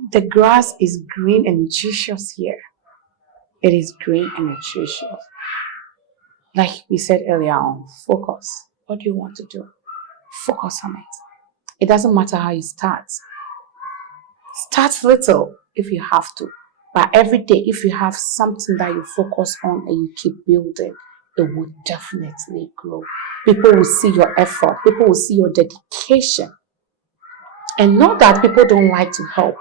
The grass is green and nutritious here. It is green and nutritious. Like we said earlier on, focus. What do you want to do? Focus on it. It doesn't matter how you start. Start little if you have to. But every day, if you have something that you focus on and you keep building, it will definitely grow. People will see your effort. People will see your dedication. And not that people don't like to help.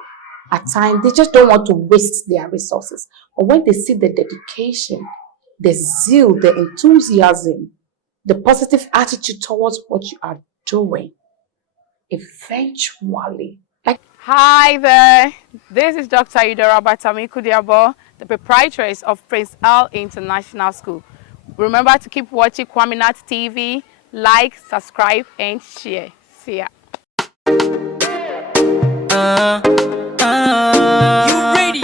At times, they just don't want to waste their resources. But when they see the dedication, the zeal, the enthusiasm, the positive attitude towards what you are doing, eventually. Hi there, this is Doctor Eudorah kudiabor, the proprietress of Prince L International School. Remember to keep watching Kwaminat TV, like, subscribe, and share. See ya. You ready?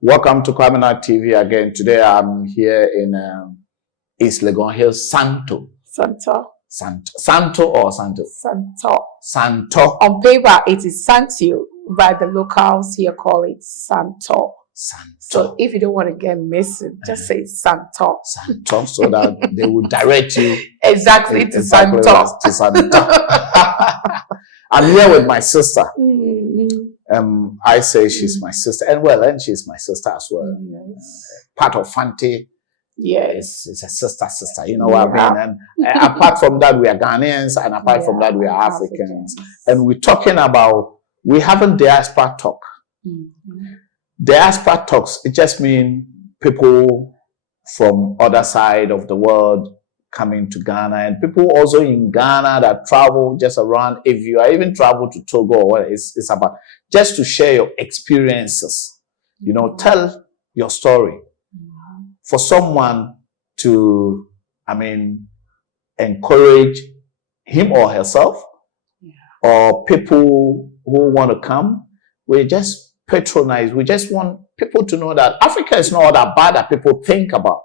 Welcome to Kwaminat TV again. Today I'm here in East Legon Hills, Santo or Santo? Santo. On paper, it is Santio, but the locals here call it Santo. So if you don't want to get missing, just say Santo. Santo, so that they will direct you exactly to Santo. I'm here with my sister. I say she's my sister, and she's my sister as well. Yes. Part of Fante. Yes, it's a sister. You know what I mean? And apart from that, we are Ghanaians, and apart from that, we are Africans. And we're talking about, we having diaspora talk. Diaspora talks, it just means people from other side of the world coming to Ghana, and people also in Ghana that travel just around. If you are even travel to Togo, it's about just to share your experiences. You know, tell your story for someone to, encourage him or herself, or people who want to come. We just patronize. We just want people to know that Africa is not all that bad that people think about,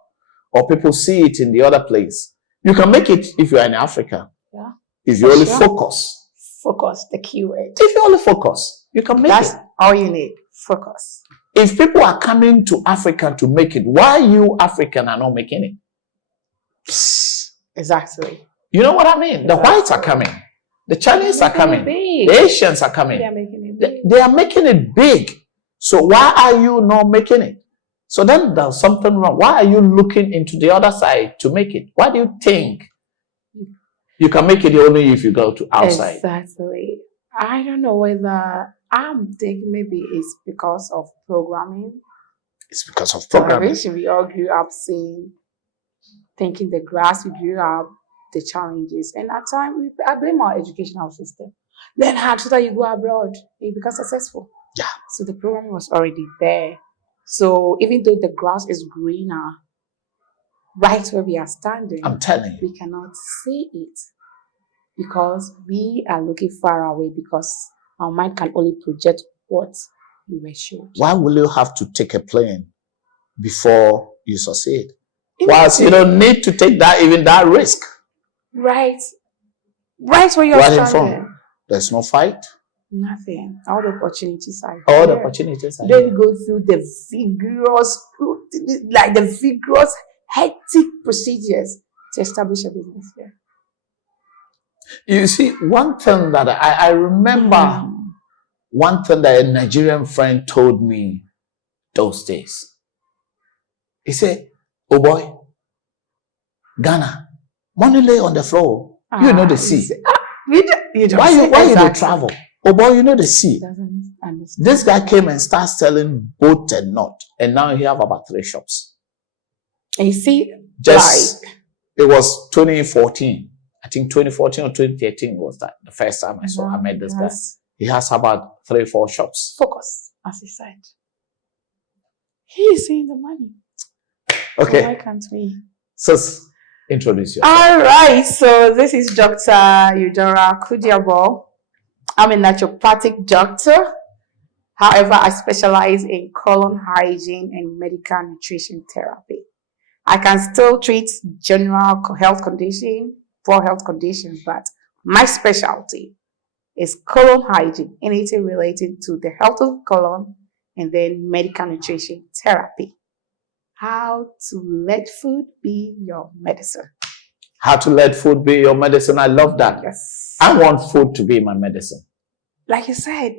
or people see it in the other place. You can make it if you are in Africa. Yeah. If you only focus. Focus, the key word. If you only focus, you can make it. That's all you need. Focus. If people are coming to Africa to make it, why you African are not making it? Exactly. You know what I mean? The whites are coming. The Chinese are coming. The Asians are coming. They are making it big. They are making it big. So why are you not making it? So then there's something wrong. Why are you looking into the other side to make it? Why do you think you can make it only if you go to outside? Exactly. I don't know whether I'm thinking maybe it's because of programming. It's because of programming. We all grew up seeing, thinking the grass, we grew up, the challenges. And at times, I blame our educational system. Learn hard so that you go abroad, you become successful. Yeah. So the program was already there. So even though the grass is greener, right where we are standing, I'm telling you, we cannot see it because we are looking far away, because our mind can only project what we were shown. Why will you have to take a plane before you succeed? Whilst you don't need to take that risk. Right where you're standing. There's no fight. Nothing. All the opportunities are All here. the opportunities are Then here. go through the vigorous, hectic procedures to establish a business here. You see, one thing that I remember, one thing that a Nigerian friend told me those days. He said, "Oh boy, Ghana, money lay on the floor. You know the sea. Why you don't travel? Oh boy, you know the sea." This guy came and started selling boat and knot, and now he have about 3 shops. And you see, it was 2014. I think 2014 or 2013 was that the first time I met this guy. He has about 3-4 shops. Focus, as he said. He is seeing the money. Okay. So why can't we? Sis, introduce yourself. All right. So this is Doctor Eudorah kudiabor. I'm a naturopathic doctor. However, I specialize in colon hygiene and medical nutrition therapy. I can still treat general health condition, poor health conditions, but my specialty is colon hygiene, anything related to the health of colon, and then medical nutrition therapy. How to let food be your medicine. How to let food be your medicine. I love that. Yes. I want food to be my medicine. Like you said,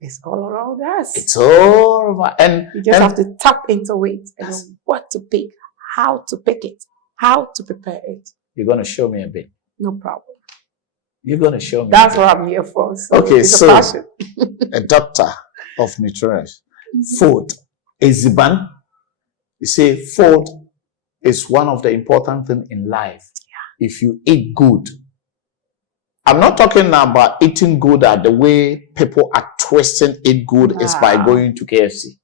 it's all around us. It's all over. And you just have to tap into it and know what to pick, how to pick it, how to prepare it. You're going to show me a bit. No problem. You're going to show me. That's what I'm here for. So okay, so a doctor of nutrition. Food is Ziban. You see, food is one of the important things in life. Yeah. If you eat good, I'm not talking about eating good at the way people are twisting eat good is by going to KFC.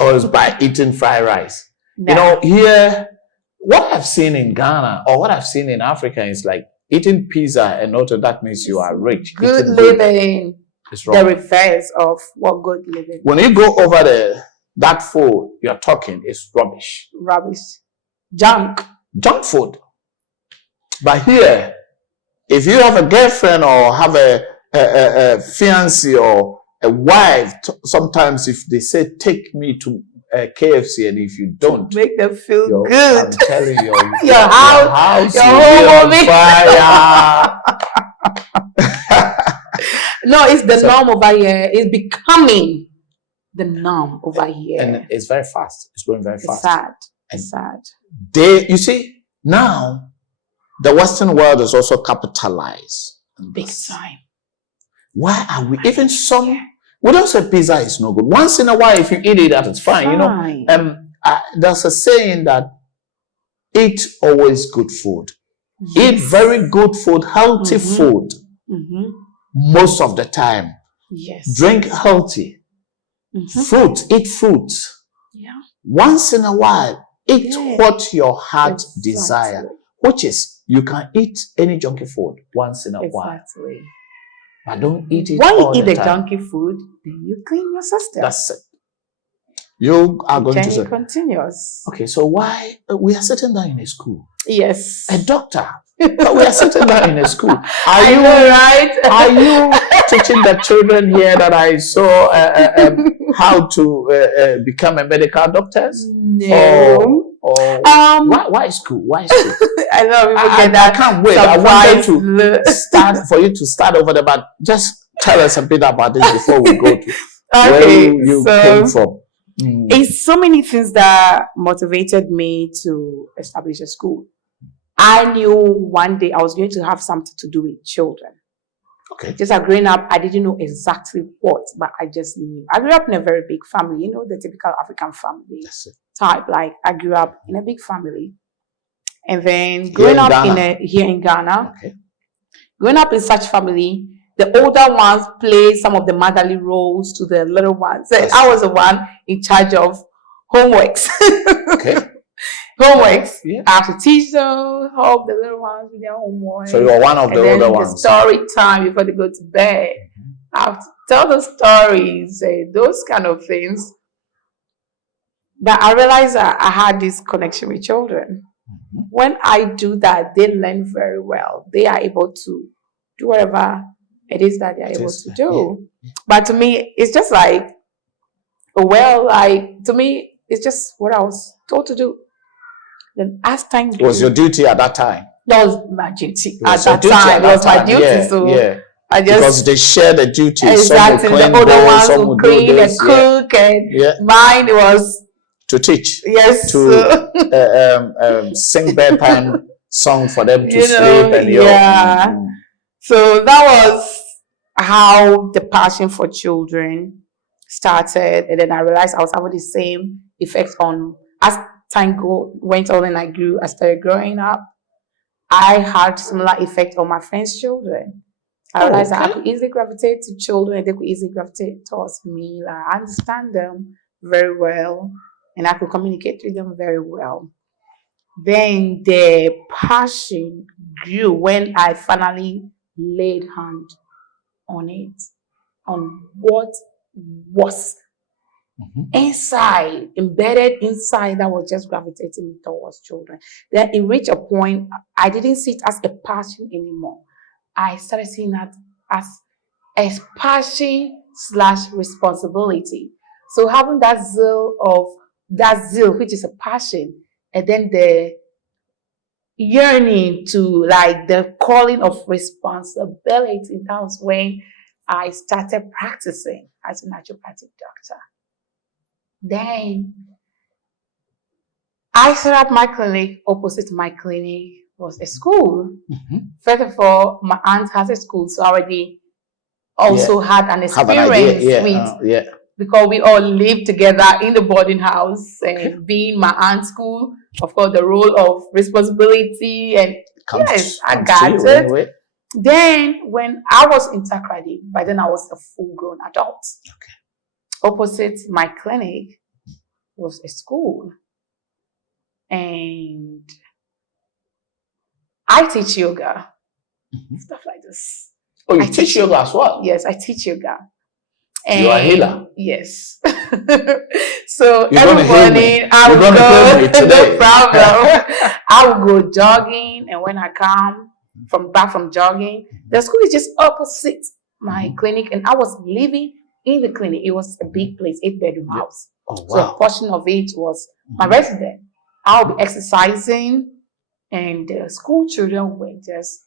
Or is by eating fried rice. You know, here, what I've seen in Ghana or what I've seen in Africa is like eating pizza and not that means you are rich. Good living. It's wrong. The reverse of what good living. When you go over there, that food you're talking is rubbish. Rubbish. Junk. Junk food. But here, if you have a girlfriend or have a fiancé or a wife, sometimes if they say, take me to KFC, and if you don't, make them feel good. I'm telling you, your house your home will be on fire. No, it's the norm over here. It's becoming the norm over here. And it's very fast. It's going very fast. It's sad. It's sad. You see, now the Western world is also capitalized. Big time. Why are we, even some, we don't say pizza is no good. Once in a while, if you eat it, that is fine. You know, there's a saying that eat always good food. Yes. Eat very good food, healthy food. Most of the time. Yes. Drink healthy. Fruit, eat fruits. Yeah. Once in a while, eat what your heart desire, which is you can eat any junky food once in a while. But don't eat it all the time. When you eat the junky food, then you clean your system. That's it. You are going to say. Continuous. Okay, so why we are sitting down in a school? Yes. A doctor. But we are sitting down in a school. Are you right? Are you teaching the children here that I saw how to become a medical doctor? No. Why school? Why school? I know people get that. I can't wait. I wanted to start for you to start over there, but just tell us a bit about this before we go to where you came from. It's so many things that motivated me to establish a school. I knew one day I was going to have something to do with children. Okay. Just growing up, I didn't know exactly what, but I just knew. I grew up in a very big family, you know, the typical African family type. Like I grew up in a big family. And then growing up here in Ghana, growing up in such family, the older ones play some of the motherly roles to the little ones. So I was the one in charge of homeworks. Homeworks. Yeah. I have to teach them, help the little ones with their homework. So you're one of the older ones. Story time before they go to bed. I have to tell the stories, those kind of things. But I realized that I had this connection with children. When I do that, they learn very well. They are able to do whatever it is that they are able to do. Yeah. But to me, it's just like, to me, it's just what I was told to do. Then as time it was your duty at that time. That was my duty at that time. It was my duty. Yeah, so I just, because they share the duty. Exactly. The older ones will clean and cook, and mine was to teach. Yes. To sing bedtime song for them to sleep and So that was how the passion for children started, and then I realized I was having the same effects on as time went on and I started growing up. I had similar effect on my friends' children. I realized that I could easily gravitate to children and they could easily gravitate towards me. Like, I understand them very well and I could communicate with them very well. Then the passion grew when I finally laid hand on it, on what was inside, embedded inside, that was just gravitating me towards children. Then it reached a point I didn't see it as a passion anymore. I started seeing that as a passion slash responsibility. So having that zeal, which is a passion, and then the yearning to like the calling of responsibility, that was when I started practicing as a naturopathic doctor. Then I set up my clinic. Opposite my clinic was a school. First of all, my aunt has a school, so I already also had an experience with because we all lived together in the boarding house, and being my aunt's school, of course, the role of responsibility and yes, I got it. Anyway. Then when I was in Takrady, by then I was a full-grown adult. Opposite my clinic was a school, and I teach yoga, stuff like this. Oh, you teach yoga as well? Yes, I teach yoga. And you are a healer? Yes. So you're every morning I would go, no problem. I would go jogging, and when I come back from jogging, the school is just opposite my clinic, and I was living in the clinic. It was a big place, 8-bedroom house. Oh, wow. So a portion of it was my residence. I'll be exercising, and the school children were just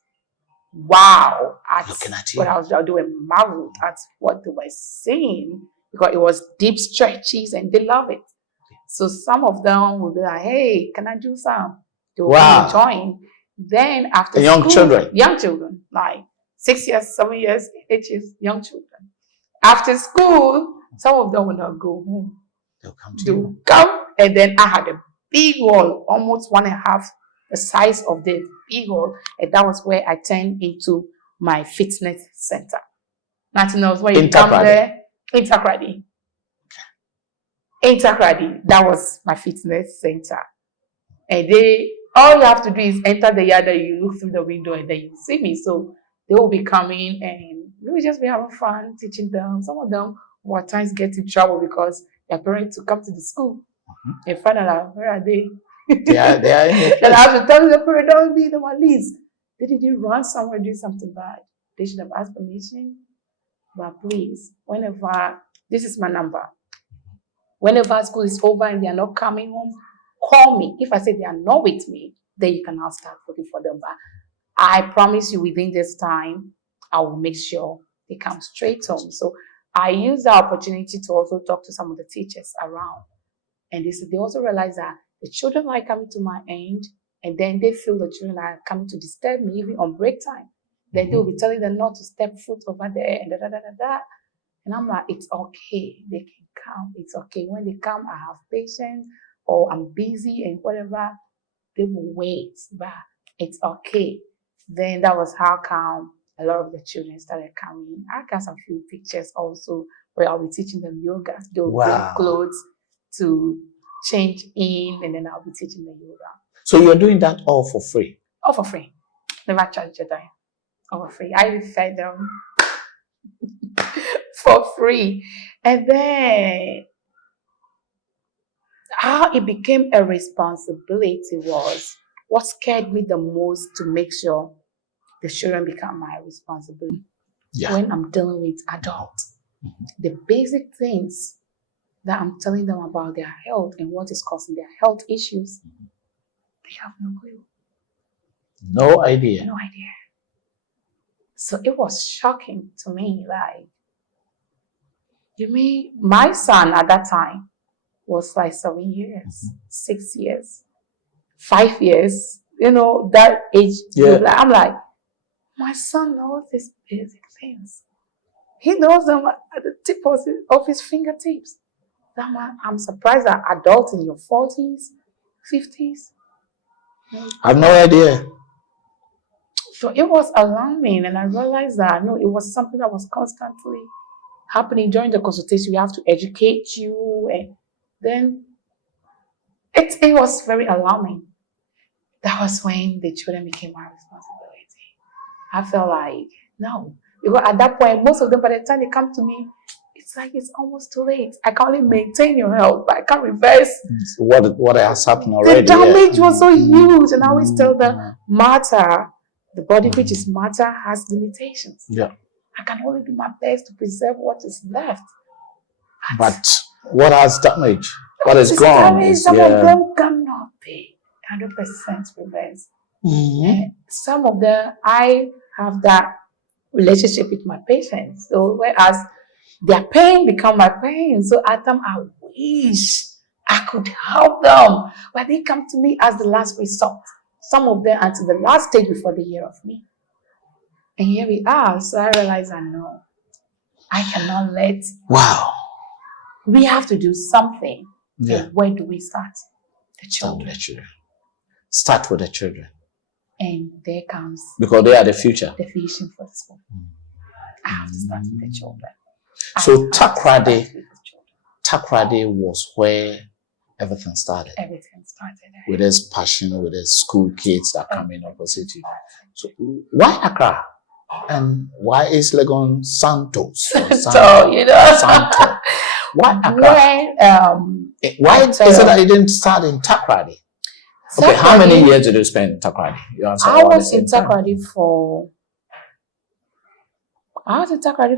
wow at looking at you. What I was doing, marveled at what they were saying, because it was deep stretches and they love it. So some of them would be like, hey, can I do some? They will join. Then after young children, like 6 years, 7 years, 8 years, young children. After school, some of them will not go home. They'll come, and then I had a big wall, almost 1.5 the size of the big hall, and that was where I turned into my fitness center. Nothing else. When you come there, in Takrady. That was my fitness center. And all you have to do is enter the yard, and you look through the window, and then you see me. So they will be coming, and we will just be having fun teaching them. Some of them will at times get in trouble because their parents will come to the school and find out, where are they? They are in the and I have to tell the parent, don't be the one leaves. Did you run somewhere, do something bad? They should have asked permission. But please, whenever, this is my number. Whenever school is over and they are not coming home, call me. If I say they are not with me, then you can now start looking for them. But I promise you, within this time, I will make sure they come straight home. So I use the opportunity to also talk to some of the teachers around. And they also realize that the children are coming to my end, and then they feel the children are coming to disturb me even on break time. Then they will be telling them not to step foot over there and da. And I'm like, it's okay. They can come. It's okay. When they come, I have patience, or I'm busy and whatever. They will wait, but it's okay. Then that was how come a lot of the children started coming. I got some few pictures also where I'll be teaching them yoga. They'll wear clothes to change in, and then I'll be teaching the yoga. So you're doing that all for free? All for free. Never charge a dime. All for free. I fed them for free. And then how it became a responsibility was what scared me the most, to make sure the children become my responsibility. When I'm dealing with adults, the basic things that I'm telling them about their health and what is causing their health issues, they have no clue. No idea. No idea. So it was shocking to me. Like, you mean my son at that time was like 7 years, 6 years, 5 years, that age. I'm like, my son knows these basic things. He knows them at the tip of his fingertips. I'm surprised that adults in your 40s, 50s. I have no idea. So it was alarming, and I realized that it was something that was constantly happening during the consultation. We have to educate you, and then it was very alarming. That was when the children became my responsibility. I felt like, no. Because at that point, most of them, by the time they come to me, It's like it's almost too late. I can only maintain your health, but I can't reverse what has happened already. The damage was so huge, and I always tell the matter, the body which is matter has limitations. Yeah. I can only do my best to preserve what is left. But what has damaged? What is gone? Some of them cannot be 100% reversed. Some of them, I have that relationship with my patients. So whereas their pain become my pain, so at times I wish I could help them, but they come to me as the last resort. Some of them until the last stage before they hear of me. And here we are. So I realize I know I cannot let. Wow. We have to do something. Yeah. And where do we start? The children. Start with the children. And there comes. Because they are the future. The vision for the school. I have to start with the children. So Takoradi was where everything started. Everything started. With his passion, with his school kids that come in opposite you. So why Accra? And why is Legon Santos? So, you know. Santo. Why Accra? Why is it that you didn't start in Takoradi? Okay, how many years did you spend in Takoradi? I was in Takoradi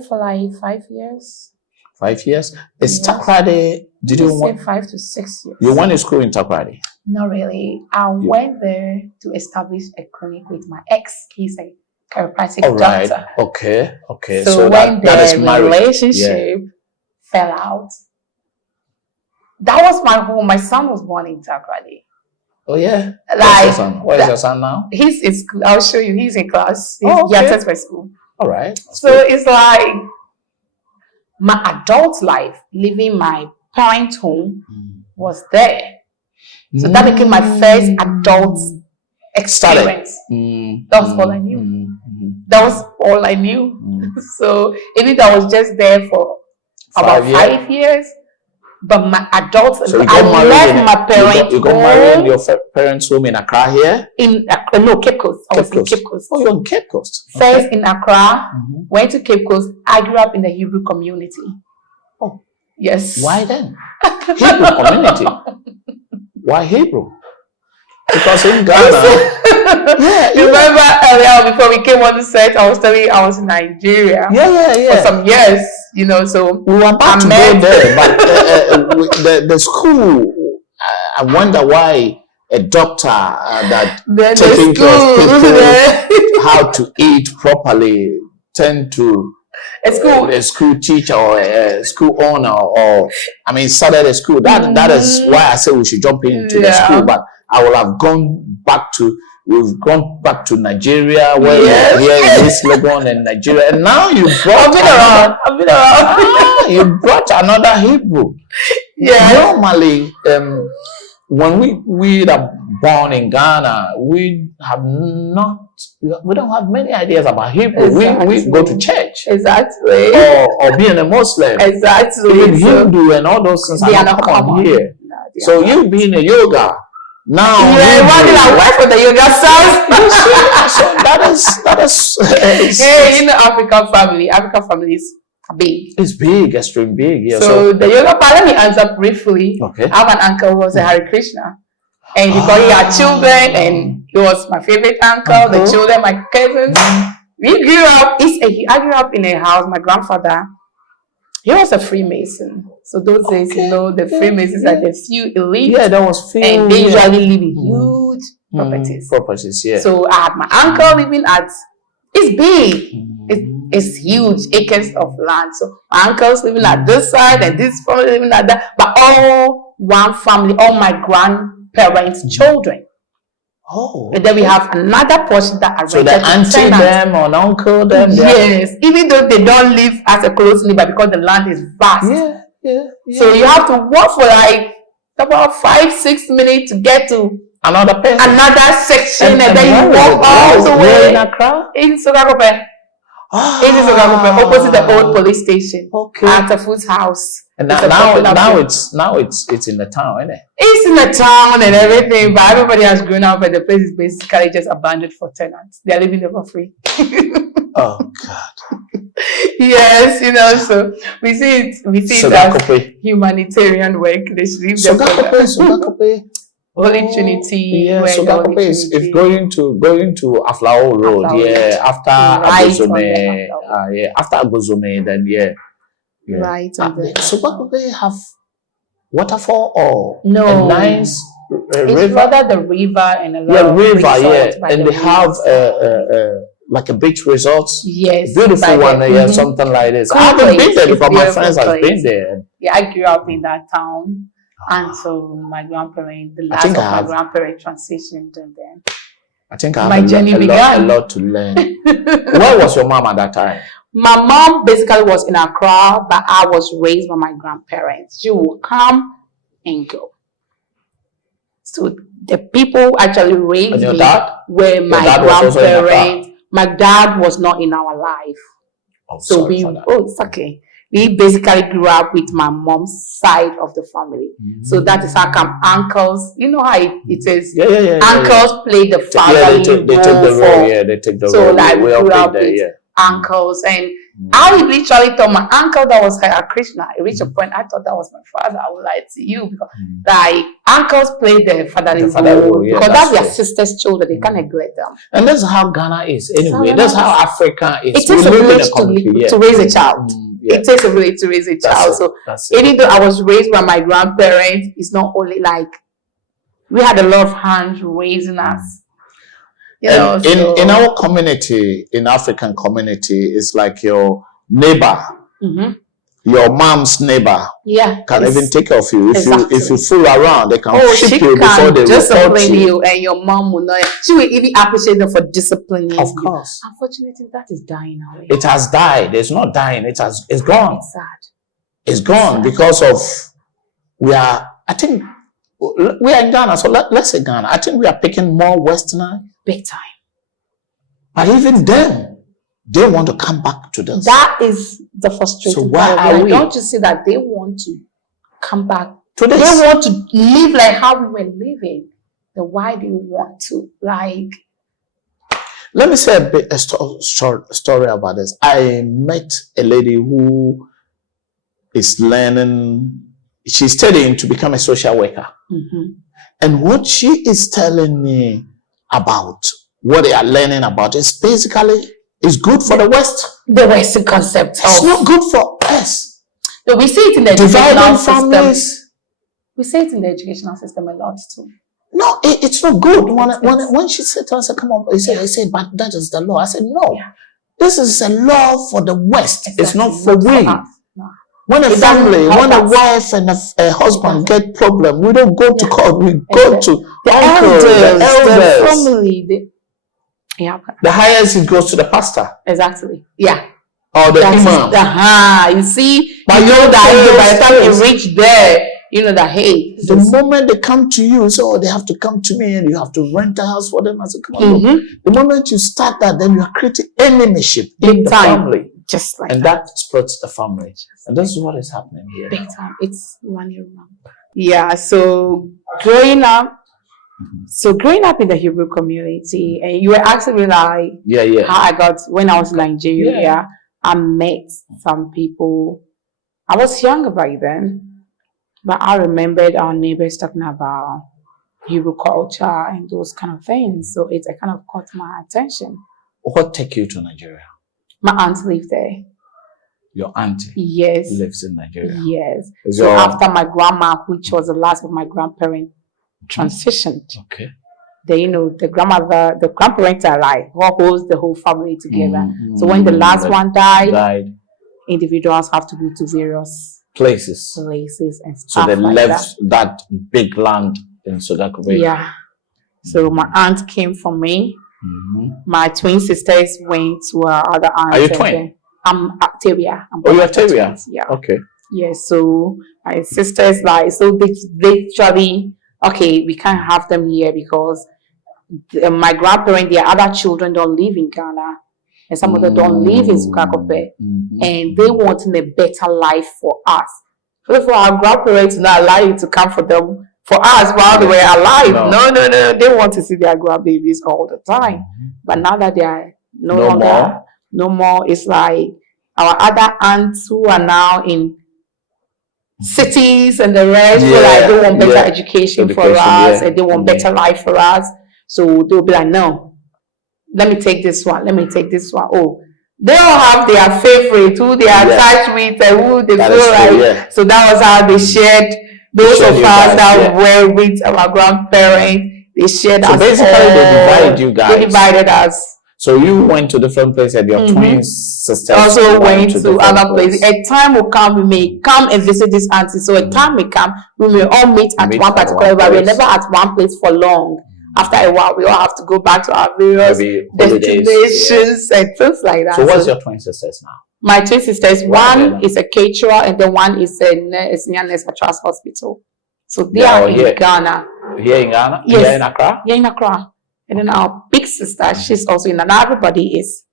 for like 5 years. 5 years? Is Takoradi, did you want 5 to 6 years? You went to school in Takoradi? Not really. I went there to establish a clinic with my ex. He's a chiropractic doctor. Okay. So when the relationship fell out, that was my home. My son was born in Takoradi. Oh yeah. Like, where is your son now? He's in school. I'll show you. He's in class. He's for school. All right. So it's like my adult life, leaving my parents' home, was there. So that became my first adult experience. That was all I knew. That was all I knew. So even though I was just there for about 5 years, but my adult, so I left my parents' You got married in your parents' home in Accra here? No, Cape Coast. I was in Cape Coast. Oh, you're in Cape Coast. First in Accra, went to Cape Coast. I grew up in the Hebrew community. Oh. Yes. Why then? Hebrew community. Why Hebrew? Because in Ghana. Remember earlier before we came on the set, I was telling you I was in Nigeria. Yeah. For some years, you know, so we were about to go there, but the school, I wonder why a doctor that taking care of people how to eat properly tend to a school teacher or a school owner or started a school. That is why I say we should jump into the school. But I will have we've gone back to Nigeria where we're here in East Legon and Nigeria, and now you brought I've been around. You brought another Hebrew. Yeah. Normally, when we are born in Ghana, we don't have many ideas about Hebrew. Exactly. We go to church. Exactly. Or being a Muslim. Exactly. Even Hindu and all those things are not common here. No, so you being a yoga. Now why did I work for the yoga stars? So that is hey, African families are big. It's big, extremely big. Yeah. So the yoga part, let me answer briefly. Okay. I have an uncle who was a Hare Krishna. And because he had children and he was my favorite uncle, the children, my cousins. We grew up, I grew up in a house, my grandfather, he was a Freemason. So those days, the Freemasons are the few elite. Yeah, that was few. And they usually live in huge properties. Properties, yeah. So I had my uncle living it's big. It's huge, acres of land. So my uncle's living at this side and this family living at that. But all one family, all my grandparents' children. Oh. And then we have another portion that are so the auntie them or uncle them. Yes, even though they don't live as a close neighbor because the land is vast. Yeah. So you have to walk for like about 5-6 minutes to get to another section, and then you walk all the way in Accra? In Sogakope. In Sogakope, opposite the old police station. Okay. At the food house. And now it's in the town, isn't it? It's in the town and everything, but everybody has grown up and the place is basically just abandoned for tenants. They are living there for free. Oh God. Yes, so we see it as humanitarian work. They should leave them Sogakope. Holy Trinity. Yeah, Sogakope is if going to Aflao Road, after Agozome, after Agozome, then right. Sogakope have waterfall or no a nice it's river? rather the river and a lot of river, and they have like a beach resort. Yes, beautiful one, something like this. Cool I haven't been there place. because my friends have been there. Yeah, I grew up in that town, and so my grandparents, the last of my grandparents transitioned, and then I think I have a lot to learn. Where was your mom at that time? My mom basically was in Accra, but I was raised by my grandparents. She would come and go. So the people actually raised me were my grandparents. My dad was not in our life. So it's okay. We basically grew up with my mom's side of the family. So that is how come uncles, you know how it is. Uncles play the family they take the role. They take the role. So like we grew up with uncles, and I literally thought my uncle that was Hare Krishna. It reached a point I thought that was my father. I would lie to you because like uncles play the fatherly role because that's their sister's children. They can't neglect them. And that's how Ghana is anyway. That's how Africa is. It takes a village to raise a child. It takes a village to raise a child. So even though I was raised by my grandparents, it's not only like we had a lot of hands raising us. In our community, in African community, it's like your neighbor, your mom's neighbor, can even take care of you. If you fool around, they can ship you before they discipline you, and your mom will not. She will even appreciate them for disciplining. Of course. Unfortunately, that is dying away. It has died. It's not dying. It's gone. It's sad. It's gone because of I think we are in Ghana. So let's say Ghana. I think we are picking more Westerner. Big time. But even them, they want to come back to this. That is the frustration. So why are we? Don't you see that they want to come back to this? They want to live like how we were living. Then why do you want to like? Let me say a story about this. I met a lady who is learning. She's studying to become a social worker. And what she is telling me about what they are learning about is basically is good for the West. The Western concept. It's not good for us. No, we see it in the educational families. system. We see it in the educational system a lot too. No, it's not good. When she said to us, "Come on," I said, "But that is the law." I said, "No, this is a law for the West. Exactly. It's not for we." When a family, when a wife and a husband get problem, we don't go to court. We go to the elders, the family. The highest it goes to the pastor. Exactly. Yeah. Or the imam. You see, but you know that by the time you reach there, you know that the moment they come to you, so they have to come to me, and you have to rent a house for them. I said, come on, look. The moment you start that, then you are creating enemyship in the family. Just like that spreads the family. And this is what is happening here. Big time. It's running around. Yeah, so growing up in the Hebrew community, and you were asking me like how I got when I was in Nigeria, I met some people. I was younger back then, but I remembered our neighbors talking about Hebrew culture and those kind of things. So it kind of caught my attention. What took you to Nigeria? My aunt lived there. Your auntie? Yes. Lives in Nigeria? Yes. So after my grandma, which was the last of my grandparents, transitioned. Okay. The grandparents are like what holds the whole family together. So when the last one died, individuals have to go to various places and stuff. So they left that big land in Sogakope. Yeah. So my aunt came for me. My twin sisters went to our other aunt. Are you twin? I'm Octavia. You're Octavia? Yeah. Okay. Yeah, so my sisters so they literally, we can't have them here because my grandparents, their other children don't live in Ghana. And some of them don't live in Sogakope. And they want a better life for us. So for our grandparents not allow you to come for them. For us, while they were alive, no. They want to see their grandbabies all the time. But now that they are no longer no more. It's like our other aunts who are now in cities and the rest feel like they want better education for us and they want better life for us. So they'll be like, no, let me take this one. Let me take this one. Oh, they all have their favorite, who they are attached with and who they feel like. So that was how they shared those of us that were with our grandparents. They shared us. So basically, they divided you guys. They divided us. So you went to different places, and your twin sisters also went to other places. A time will come, we may come and visit this auntie. So a time may come, we may all meet at one particular, but we're never at one place for long. After a while, we all have to go back to our various destinations and things like that. So what's your twin sisters now? My twin sisters, one is a caterer and then one is a nurse at Trust Hospital. So they are in Ghana. Here in Ghana? Yes. Here in Accra? Here in Accra. And then our big sister, she's also in Ghana. Everybody is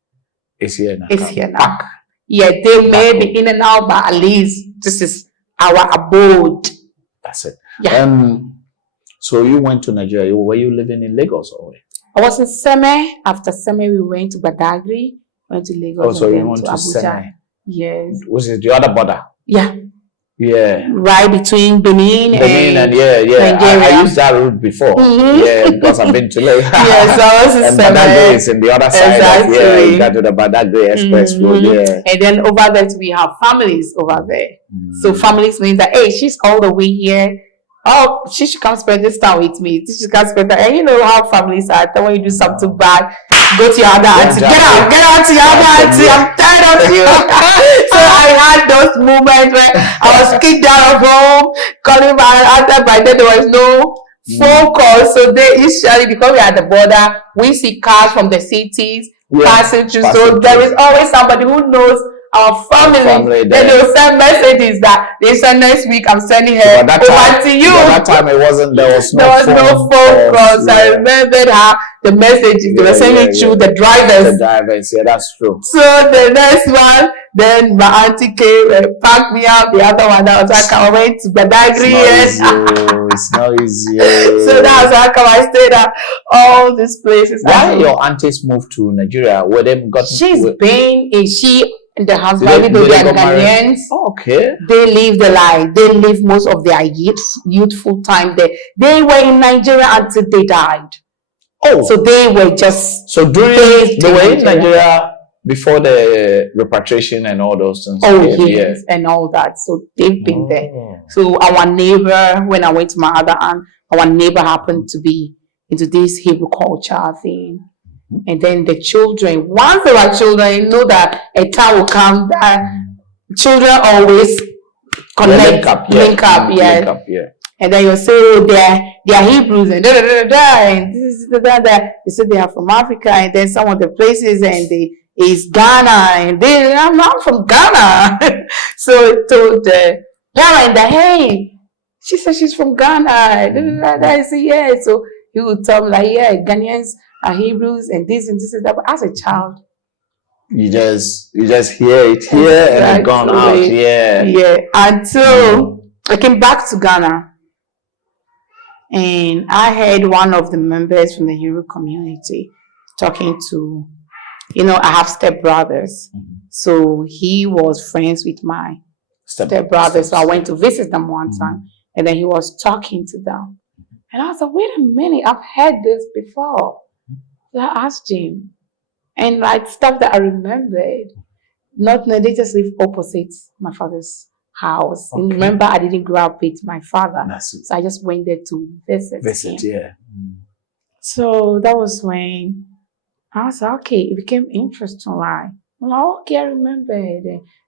here in Accra. Is here now. Yeah, they may be in and out, but at least this is our abode. That's it. Yeah. So you went to Nigeria. Were you living in Lagos or where? I was in Seme. After Seme, we went to Badagry, went to Lagos, oh, so and you then went to Abuja. Seme. Yes. Was it the other border? Yeah. Yeah. Right between Benin and Nigeria. I used that route before. Yeah, because I've been to Lagos. Yes, I was in and Seme. Badagry is in the other side. Exactly. You got to the Badagry Express Road. Yeah. And then over there, we have families over there. So families means that, hey, she's all the way here. Oh, she should come spend this time with me. She should come spend that. And you know how families are. Then when you do something bad, go to your other auntie. Get out to your other auntie. I'm tired of you. So I had those moments where I was kicked out of home, calling my auntie. By then there was no phone call. So they usually, because we are at the border, we see cars from the cities passing through. So there is always somebody who knows our family. Then they will send messages that they said next week I'm sending her over to you. That time there was no phone calls. I remembered how the messages they were sending through the drivers. The drivers, that's true. So the next one, then my auntie came and packed me up. The other one, that was like I went to Badagry. It's not easy. So that's how come I stayed at all these places. Why your aunties moved to Nigeria? Were them got? She and the husband, even though they are Ghanaians, they live the life. They live most of their youthful time there. They were in Nigeria until they died. Oh, so they were just they were in Nigeria before the repatriation and all those things. Oh yes, and all that. So they've been there. So our neighbor, when I went to my other aunt, our neighbor happened to be into this Hebrew culture thing. And then the children, once they were children, you know that a time will come that children always link up. And then you say, oh, they're Hebrews and and this is that. They say they are from Africa, and then some of the places and is Ghana, and I'm not from Ghana. So to the parent that, hey, she said she's from Ghana. I say, yeah. So he would tell me like, yeah, Ghanaians are Hebrews and this and that. But as a child, you just hear it here and it gone out. Yeah. Until I came back to Ghana, and I heard one of the members from the Hebrew community talking to, I have stepbrothers. So he was friends with my stepbrothers. So I went to visit them one time, and then he was talking to them. And I was like, wait a minute, I've heard this before. So I asked him, and like stuff that I remembered, they just live opposite my father's house. And remember, I didn't grow up with my father. So I just went there to visit him. So that was when I was like, okay, it became interesting. Like, I'm like, okay, I remember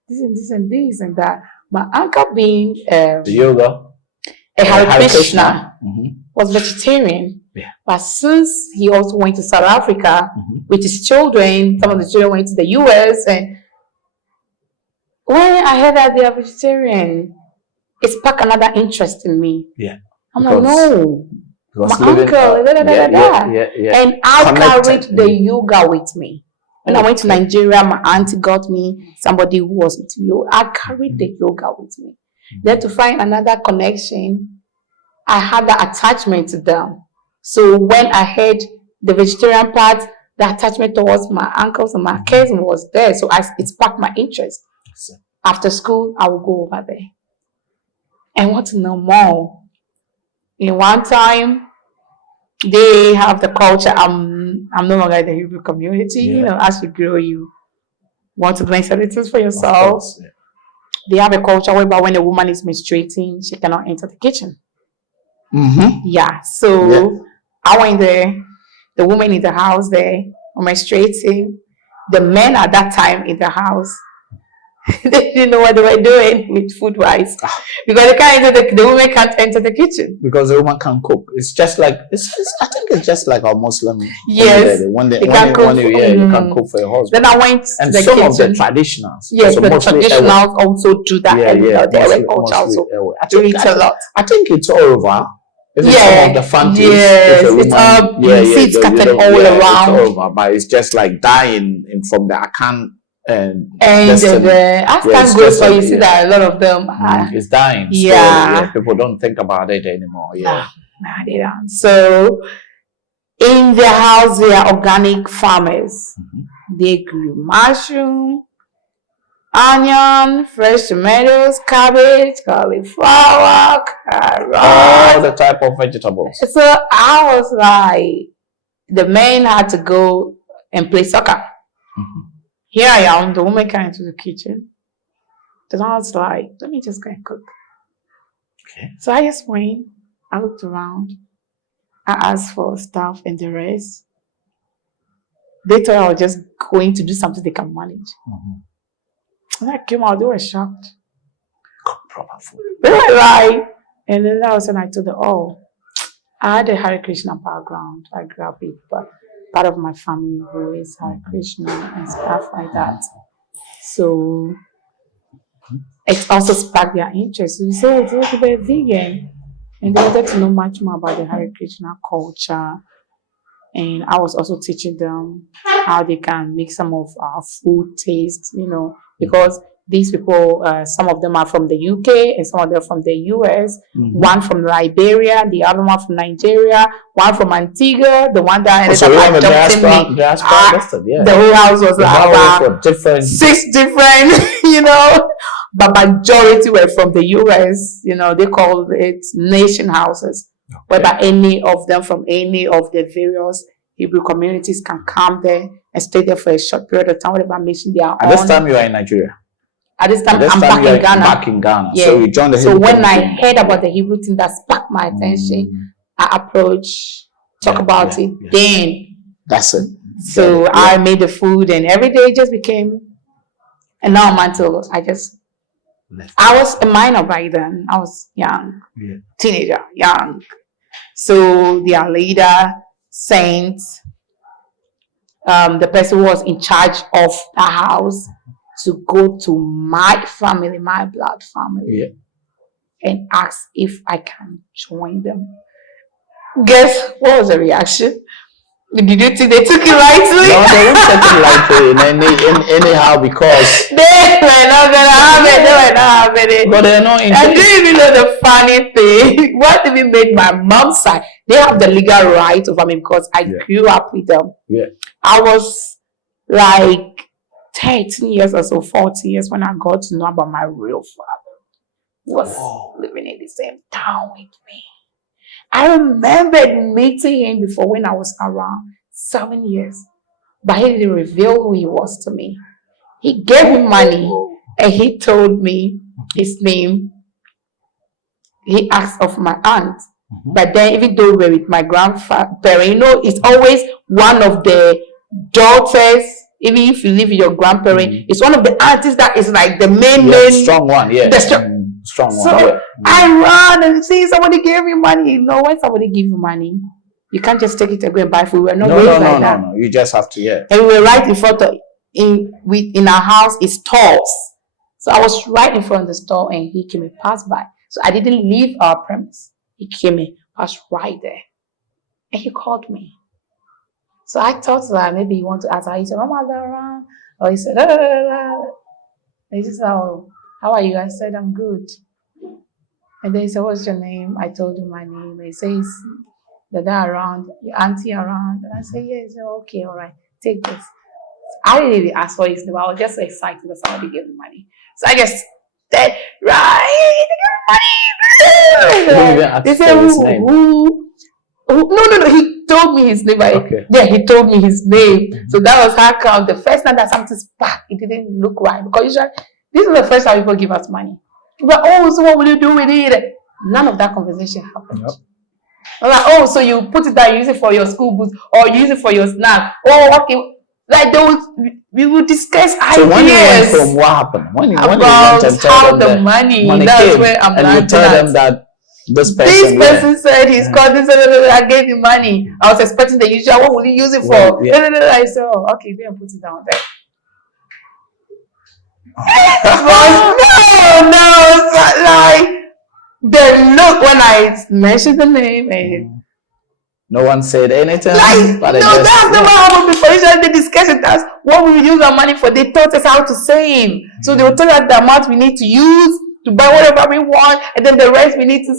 this and this and that. My uncle being the yoga. A Hare Krishna was vegetarian. Yeah. But since he also went to South Africa with his children, some of the children went to the US, and when I heard that they are vegetarian, it sparked another interest in me. Yeah. I'm like, no. My uncle, and I carried the yoga with me. When I went to Nigeria, my auntie got me somebody who was with yoga. I carried the yoga with me. Then to find another connection, I had that attachment to them. So when I heard the vegetarian part, the attachment towards my uncles and my cousin was there. So it sparked my interest. After school, I would go over there and want to know more. In one time, they have the culture. I'm no longer in the Hebrew community. You know, as you grow, you want to learn certain things for yourself. Course, They have a culture whereby when a woman is menstruating, she cannot enter the kitchen. Yeah. So I went there. The women in the house there were menstruating. The men at that time in the house, they didn't know what they were doing with food wise because they can't enter the women can't enter the kitchen because the woman can cook. It's just like I think it's just like our Muslim. Yes, when you can cook for your husband. Then I went and to the some kitchen. of the traditionals. Yes, the traditionals also do that. I think it's all over. Some of the fancies. Yes, it's all seeds scattered all around. It's all over, but it's just like dying from the Akan. And as time goes on, you see that a lot of them it's dying. Yeah. People don't think about it anymore. Nah, they don't. So in their house, they are organic farmers. They grew mushroom, onion, fresh tomatoes, cabbage, cauliflower, carrot, all the type of vegetables. So I was like, the men had to go and play soccer. Here I am, the woman came into the kitchen. Then I was like, let me just go and cook. Okay. So I just went, I looked around, I asked for stuff and the rest. They thought I was just going to do something they can manage. When I came out, they were shocked. Cook proper food. They were like, and then all of a sudden I told them, I had a Hare Krishna background. I grew up with part of my family who is Hare Krishna and stuff like that. So it also sparked their interest. So we said, it's also very vegan. And they wanted to know much more about the Hare Krishna culture. And I was also teaching them how they can make some of our food taste, because these people, some of them are from the UK and some of them from the US. One from Liberia, the other one from Nigeria, one from Antigua, the one that ended up adopting me. The whole house was about 6 different, but majority were from the US. They called it nation houses, whereby any of them from any of the various Hebrew communities can come there and stay there for a short period of time, whatever mission they are on. At this time, you are in Nigeria. At this time, I'm back in Ghana. Yeah. So you joined the Hebrew So when I heard about the Hebrew thing, that sparked my attention. I approached, talk about it. Then that's it. So I made the food, and every day it just became. And now I'm until I was a minor by then. I was young, teenager, young. So their leader sent the person who was in charge of the house to go to my family, my blood family, and ask if I can join them. Guess what was the reaction? Did you think they took it lightly? No, they won't take it lightly anyhow, because they were not gonna have it. They were not having it. But they're not. And do you even know the funny thing? What even made my mom's side? They have the legal right over me because I grew up with them. I was like 13 years or so, 14 years when I got to know about my real father. He was living in the same town with me. I remembered meeting him before when I was around 7 years, but he didn't reveal who he was to me. He gave me money and he told me his name. He asked of my aunt. But then even though we were with my grandfather, it's always one of the daughters. Even if you live with your grandparent, it's one of the aunties that is like the main strong one, strong one. So I run and see somebody gave me money. When somebody give you money, you can't just take it and go and buy food. We're not No. You just have to, And we were right in front of in our house is stores. So I was right in front of the store and he came and passed by. So I didn't leave our premise. He came and passed right there. And he called me. So I thought that maybe he wanted to ask her. He said, Mama, they're around. Or he said, He just said, how are you? I said, I'm good. And then he said, what's your name? I told him my name. He says, the dad around, your auntie around. And I said, yeah. He said, okay, all right. take this. I didn't even ask for his name. I was just so excited that somebody gave me money. So I just said, right, they gave me money. They said, who? No. He told me his name. Okay. Yeah, he told me his name. So that was how come the first time that something sparked, it didn't look right. Because usually, this is the first time people give us money. But, so what will you do with it? None of that conversation happened. Yep. I was like, so you put it down, you use it for your school books, or you use it for your snack. Okay. Like we would discuss ideas. So when you went home, what happened? When you went and how the money that's came, where I'm and you tell them that this person said he's called this, I gave him money. I was expecting the usual, what will you use it for? I said, okay, go and put it down there. No, like the look when I mentioned the name and no one said anything. But that's never happened before. Usually they discuss it as what we will use our money for. They taught us how to save. So they will tell us the amount we need to use to buy whatever we want, and then the rest we need to.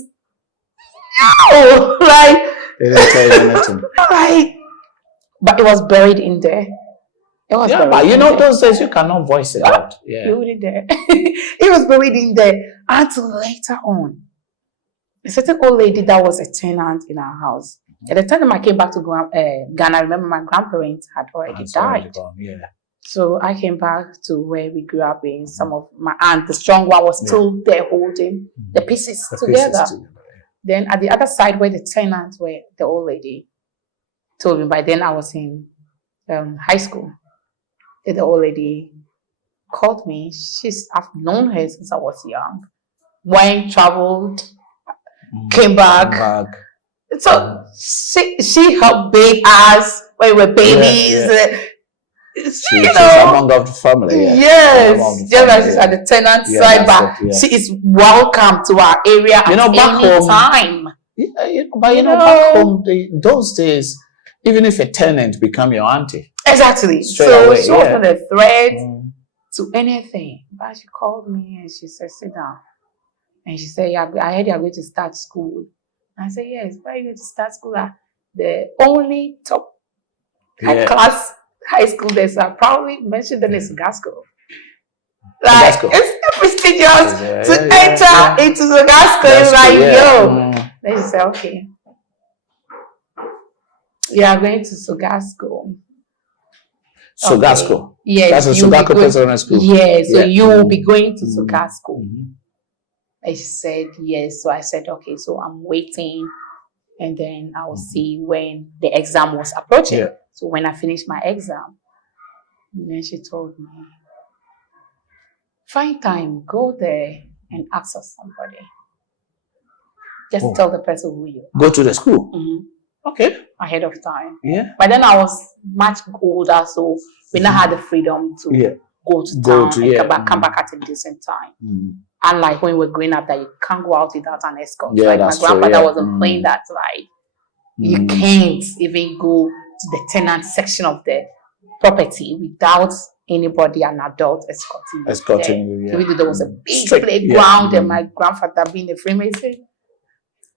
They didn't tell you anything. But it was buried in there. It was buried but those days you cannot voice it out. Yeah, you wouldn't there. It was buried in there until later on. A certain old lady that was a tenant in our house. At the time I came back to Ghana, I remember my grandparents had already died. So I came back to where we grew up in. Some of my aunt, the strong one, was still there holding the pieces together. Then at the other side where the tenants were, the old lady told me, by then I was in high school. The old lady called me. I've known her since I was young. Went, traveled, came back. So she helped bathe us when we were babies. She's among of the family. Yes, just like she's at the tenant side, but she is welcome to our area at any time. Back home, those days, even if a tenant become your auntie, exactly. So away, she wasn't a threat to anything. But she called me and she said, "Sit down." And she said, "I heard you are going to start school." I said, "Yes, why are you going to start school at the only top class high school there's probably mentioned in is Gasco. Like it's prestigious to enter into the Gasco. It's like Then she said, okay. You are going to Sogasco. Sogasco? Okay. Yes. That's a Sogasco Personal School? Yes, so you will be going to Sogasco. And she said, yes. So I said, okay, so I'm waiting. And then I will see when the exam was approaching. Yeah. So when I finished my exam, then she told me, find time, go there and ask for somebody. Just tell the person who you are. Go to the school? Okay. Ahead of time. Yeah. But then I was much older, so we now had the freedom to go to town and come back at a decent time. Unlike when we were growing up, that you can't go out without an escort. Yeah, like my grandfather wasn't playing that, like you can't even go to the tenant section of the property without anybody, an adult escorting you. Yeah. So there was a big playground, and my grandfather being a Freemason.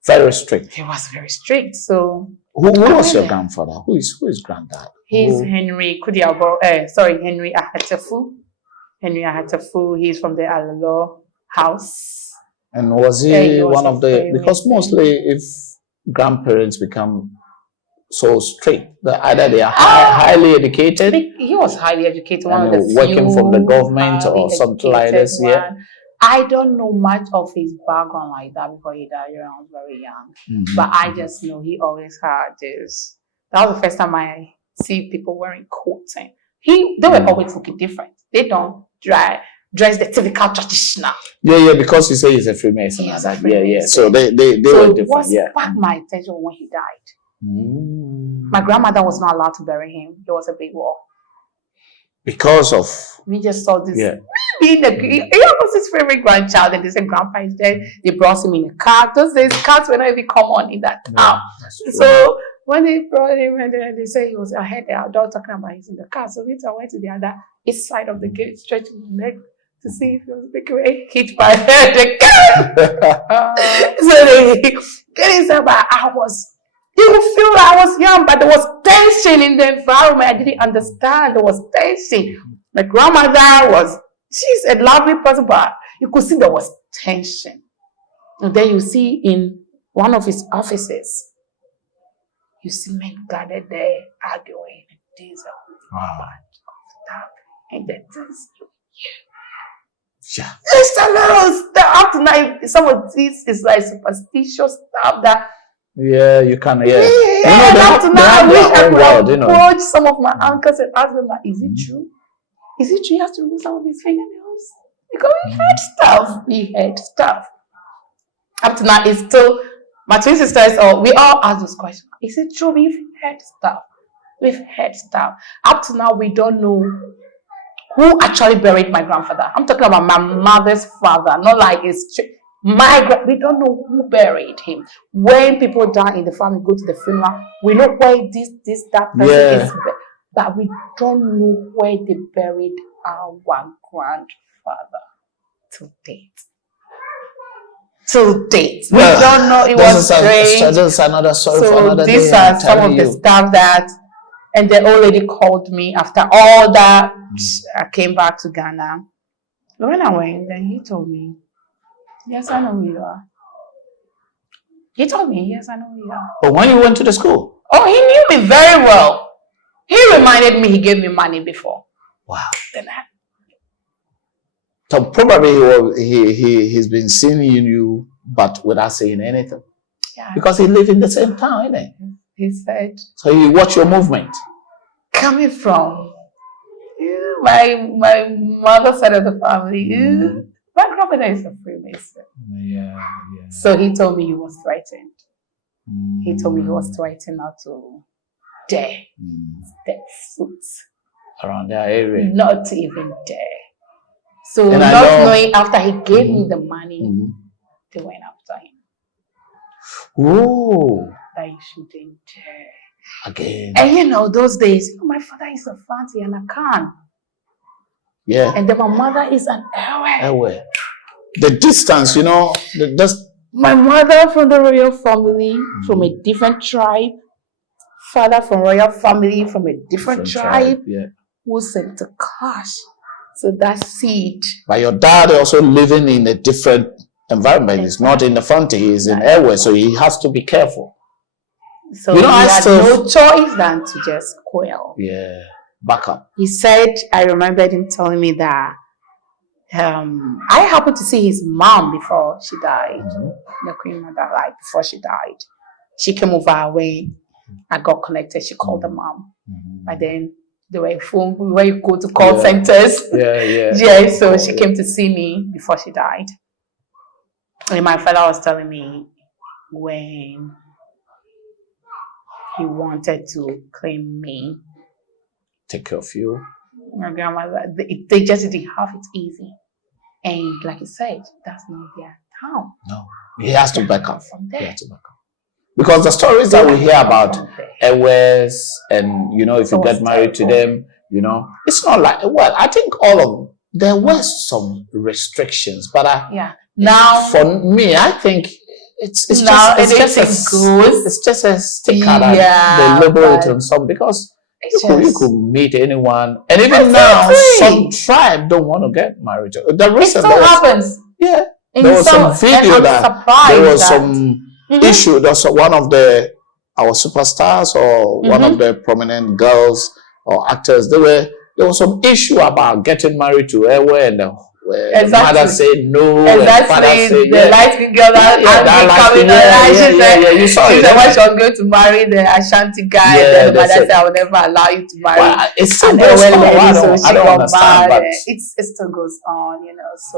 Very strict. He was very strict. So who was your grandfather? Who is granddad? He's Henry Kudiabor. Henry Ahatefu. Henry Ahatefu. He's from the Alalo house. And was he one of the? Because mostly, if grandparents become so strict, either they are highly educated. He was highly educated. One of the working from the government or something like this. Yeah. I don't know much of his background like that because he died when I was very young. But I just know he always had this. That was the first time I see people wearing coats. And they were always looking different. They don't dress the typical traditional. Yeah, because you say he's a Freemason. So they were different. What sparked my attention when he died? My grandmother was not allowed to bury him. There was a big war. Because of we just saw this being he was his favorite grandchild, and they said grandpa is dead. They brought him in a car. Those days cars were not even common in that town. So when they brought him and they say he was ahead, they are talking about he's in the car. So I went to the other east side of the gate, stretching my neck to see if he was hit by the car. So they get inside, but I was You would feel like I was young, but there was tension in the environment. I didn't understand. There was tension. My grandmother she's a lovely person, but you could see there was tension. And then you see in one of his offices, you see men gathered there arguing. These are Wow. and the things you Yeah. it's a little stuff. Up to now, some of this is like superstitious stuff that. Yeah, you can. Yeah. And up to now, I wish I world, could approach some of my uncles and ask them, like, is it true? Is it true he has to remove some of his fingernails? Because we heard stuff. We heard stuff. Up to now, it's still, my twin sisters, we all ask those questions. Is it true? We've heard stuff. We've heard stuff. Up to now, we don't know who actually buried my grandfather. I'm talking about my mother's father, not like it's we don't know who buried him. When people die in the family, go to the funeral, we know where that person is, but we don't know where they buried our grandfather to date. To date, we don't know. It was strange. This is another story for another day. These are some of the stuff that. And the old lady called me after all that. I came back to Ghana. When I went, then he told me, yes, I know who you are. He told me, yes, I know who you are. But when you went to the school? Oh, he knew me very well. He reminded me he gave me money before. Wow. Then so probably he's been seeing you, but without saying anything. Yeah. Because he lived in the same town, isn't it? He said, so you watch your movement. Coming from my mother's side of the family, my grandfather is a Freemason. Yeah. So he told me he was threatened. He told me he was threatened not to dare step foot around that area. Not to even dare. So and not knowing after he gave me the money, they went after him. Oh. That you shouldn't dare. Again. And those days, my father is a Fanti and a Khan. Yeah. And then my mother is an Ewe. The distance, my mother from the royal family, from a different tribe. Father from royal family, from a different tribe. Yeah. Who sent to cash. So that seed. But your dad also living in a different environment. He's not in the Fanti, he's in Ewe, so he has to be careful. So he had no choice than to just quail. Yeah, back up. He said, I remembered him telling me that I happened to see his mom before she died. The Queen Mother, like before she died. She came over when I got connected. She called the mom. But then they were phone where you go to call centers. Yeah, so she came to see me before she died. And my father was telling me when he wanted to claim me. Take care of you. My grandmother, they just didn't have it easy. And like you said, that's not their town. No. He has to back up. From there. He has to back up. Because the stories that we hear about Ewes and, if you get married to them, it's not like, I think there were some restrictions, but now for me, I think it's just a sticker that they label it on some because you could meet anyone, and even now some tribe don't want to get married. The reason it still happens. Yeah, there was some video that there was some issue. That's one of our superstars or one of the prominent girls or actors. There was some issue about getting married to Ewe and the mother said no. Exactly. The light-skinned girl you saw she said when she was going to marry the Ashanti guy, the mother said, I will never allow you to marry. Well, it still goes on. I don't understand, but it still goes on,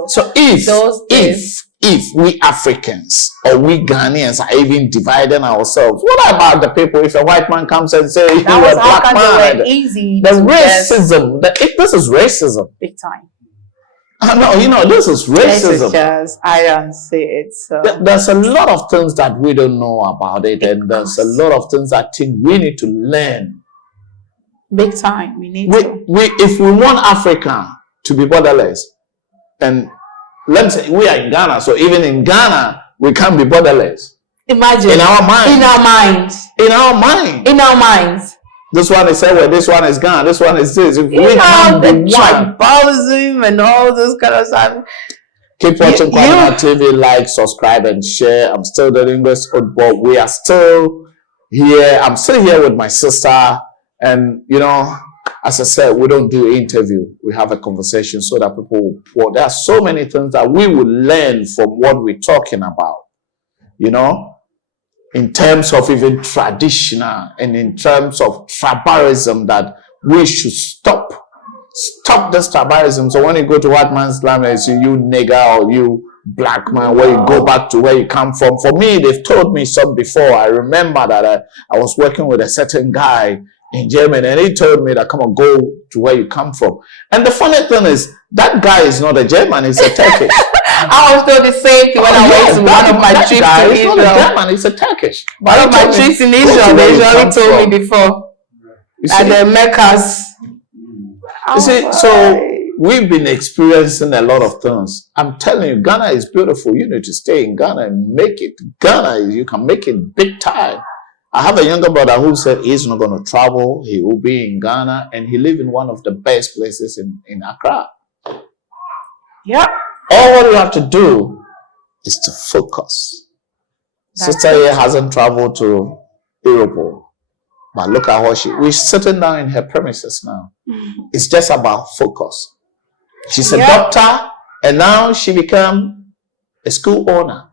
So if we Africans or we Ghanaians are even dividing ourselves, what about the people? If a white man comes and says you are a black man, racism. This is racism, big time. No, this is racism. I don't see it. So there's a lot of things that we don't know about it, and there's a lot of things I think we need to learn. Big time, we need to. If we want Africa to be borderless, and let's say we are in Ghana, so even in Ghana we can't be borderless. Imagine. In our minds. In our minds. In our mind. In our minds. This one is somewhere, this one is gone, this one is this. If You we know, can the be one. tribalism and all this kind of stuff. Keep watching Kwaminat TV, like, subscribe, and share. I'm still the English football. We are still here. I'm still here with my sister. And, you know, as I said, we don't do interview. We have a conversation so that people will. There are so many things that we will learn from what we're talking about. You know, in terms of even traditional and in terms of tribalism, that we should stop this tribalism. So when you go to white man's land, they say you nigger or you black man, where you go back to where you come from. For me, they've told me some before. I remember that I was working with a certain guy in Germany, and he told me that, come on, go to where you come from. And the funny thing is, that guy is not a German, he's a Turkish. I was doing the same thing when I went to one of my trips to Israel. He's not a German, he's a Turkish. One of my trips in Israel, they usually told me before. And the Meccas. You see, so we've been experiencing a lot of things. I'm telling you, Ghana is beautiful. You need to stay in Ghana and make it. Ghana, you can make it big time. I have a younger brother who said he's not going to travel. He will be in Ghana, and he lives in one of the best places in Accra. Yeah. All you have to do is to focus. Sister here hasn't traveled to Europe, but look at what we're sitting down in her premises now. It's just about focus. She's a doctor, and now she become a school owner.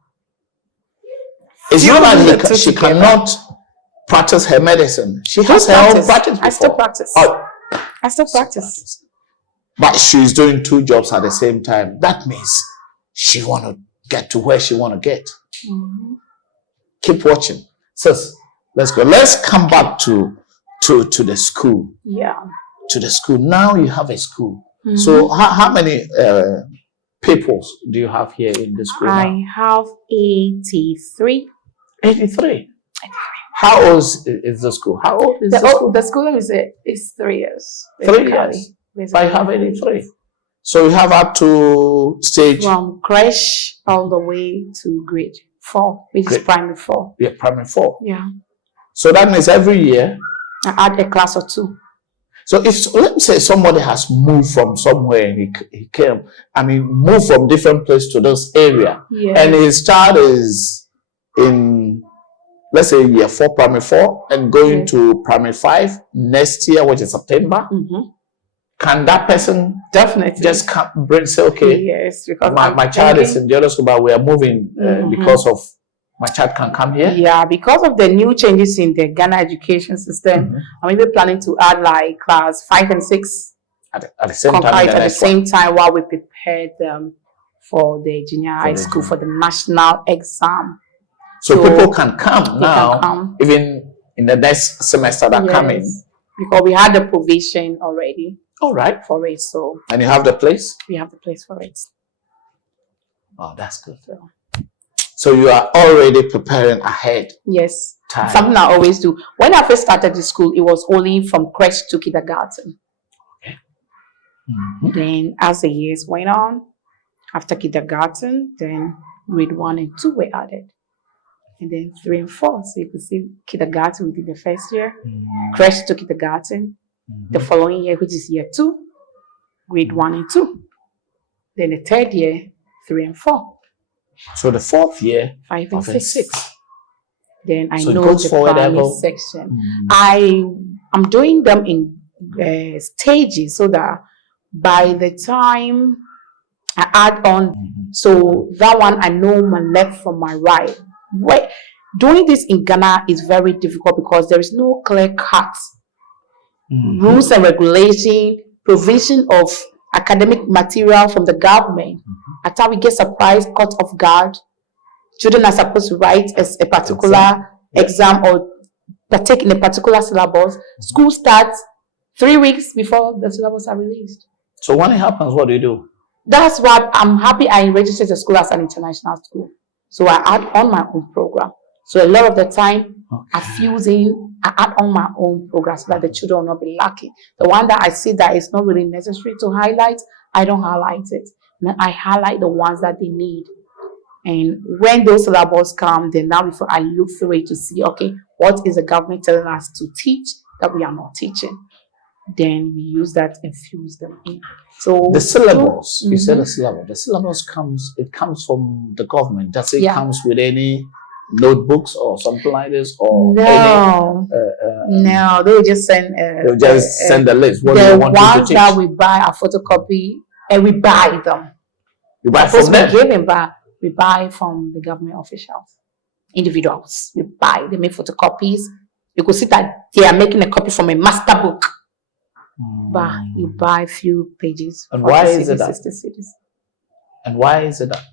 It's not that she cannot practice her medicine. She has her own practice before. I still practice. I still practice. But she's doing 2 jobs at the same time. That means she want to get to where she want to get. Keep watching. Sis, let's go. Let's come back to the school. Yeah. To the school. Now you have a school. So how many people do you have here in the school now? I have 83. 83? How old is the school? How old is the school? The school is 3 years. 3 years? But you have 83. So you have up to stage? From creche all the way to grade 4, which is primary 4. Yeah, primary 4. Yeah. So that means every year? I add a class or 2. So if, let's say somebody has moved from somewhere and he came, moved from different place to this area, and his child is in, let's say, year 4, primary 4, and going to primary 5 next year, which is September, can that person definitely just say, okay, yes, because my child is in the other school, but we are moving because of my child can come here? Yeah, because of the new changes in the Ghana education system, I'm even planning to add like class 5 and 6 at the same time. At the same time, while we prepare them for the junior high school for the national exam. So people can come now, even in the next semester that coming. Because we had the provision already. All right. For it, so. And you have the place? We have the place for it. Oh, that's good. So you are already preparing ahead. Yes. Something I always do. When I first started the school, it was only from creche to kindergarten. Okay. Then as the years went on, after kindergarten, then grade 1 and 2 were added. And then 3 and 4. So you can see kindergarten within the first year, creche to kindergarten, the following year, which is year 2, grade 1 and 2. Then the third year, 3 and 4. So the 4th year, 5 and 6. Then I know the primary section. I'm doing them in stages so that by the time I add on, so that one I know my left from my right. Doing this in Ghana is very difficult because there is no clear-cut rules and regulation, provision of academic material from the government. At times we get surprised, caught off guard. Children are supposed to write a particular exam or partake in a particular syllabus. School starts 3 weeks before the syllabus are released. So when it happens, what do you do? That's why I'm happy I registered the school as an international school. So I add on my own program. So a lot of the time, I add on my own program so that the children will not be lacking. The one that I see that is not really necessary to highlight, I don't highlight it. I highlight the ones that they need. And when those syllables come, then now before I look through it to see, okay, what is the government telling us to teach that we are not teaching? Then we use that and fuse them in. So the syllabus, you said the syllabus. The syllabus comes from the government. Does it comes with any notebooks or something like this, or no, no, they will just send. They'll just send the list. What the do you want ones to teach? that we buy a photocopy, and we buy them. You buy from them. Given, but we buy from the government officials, individuals. We buy. They make photocopies. You could see that they are making a copy from a master book, but you buy a few pages. And why is it that? And why is it that?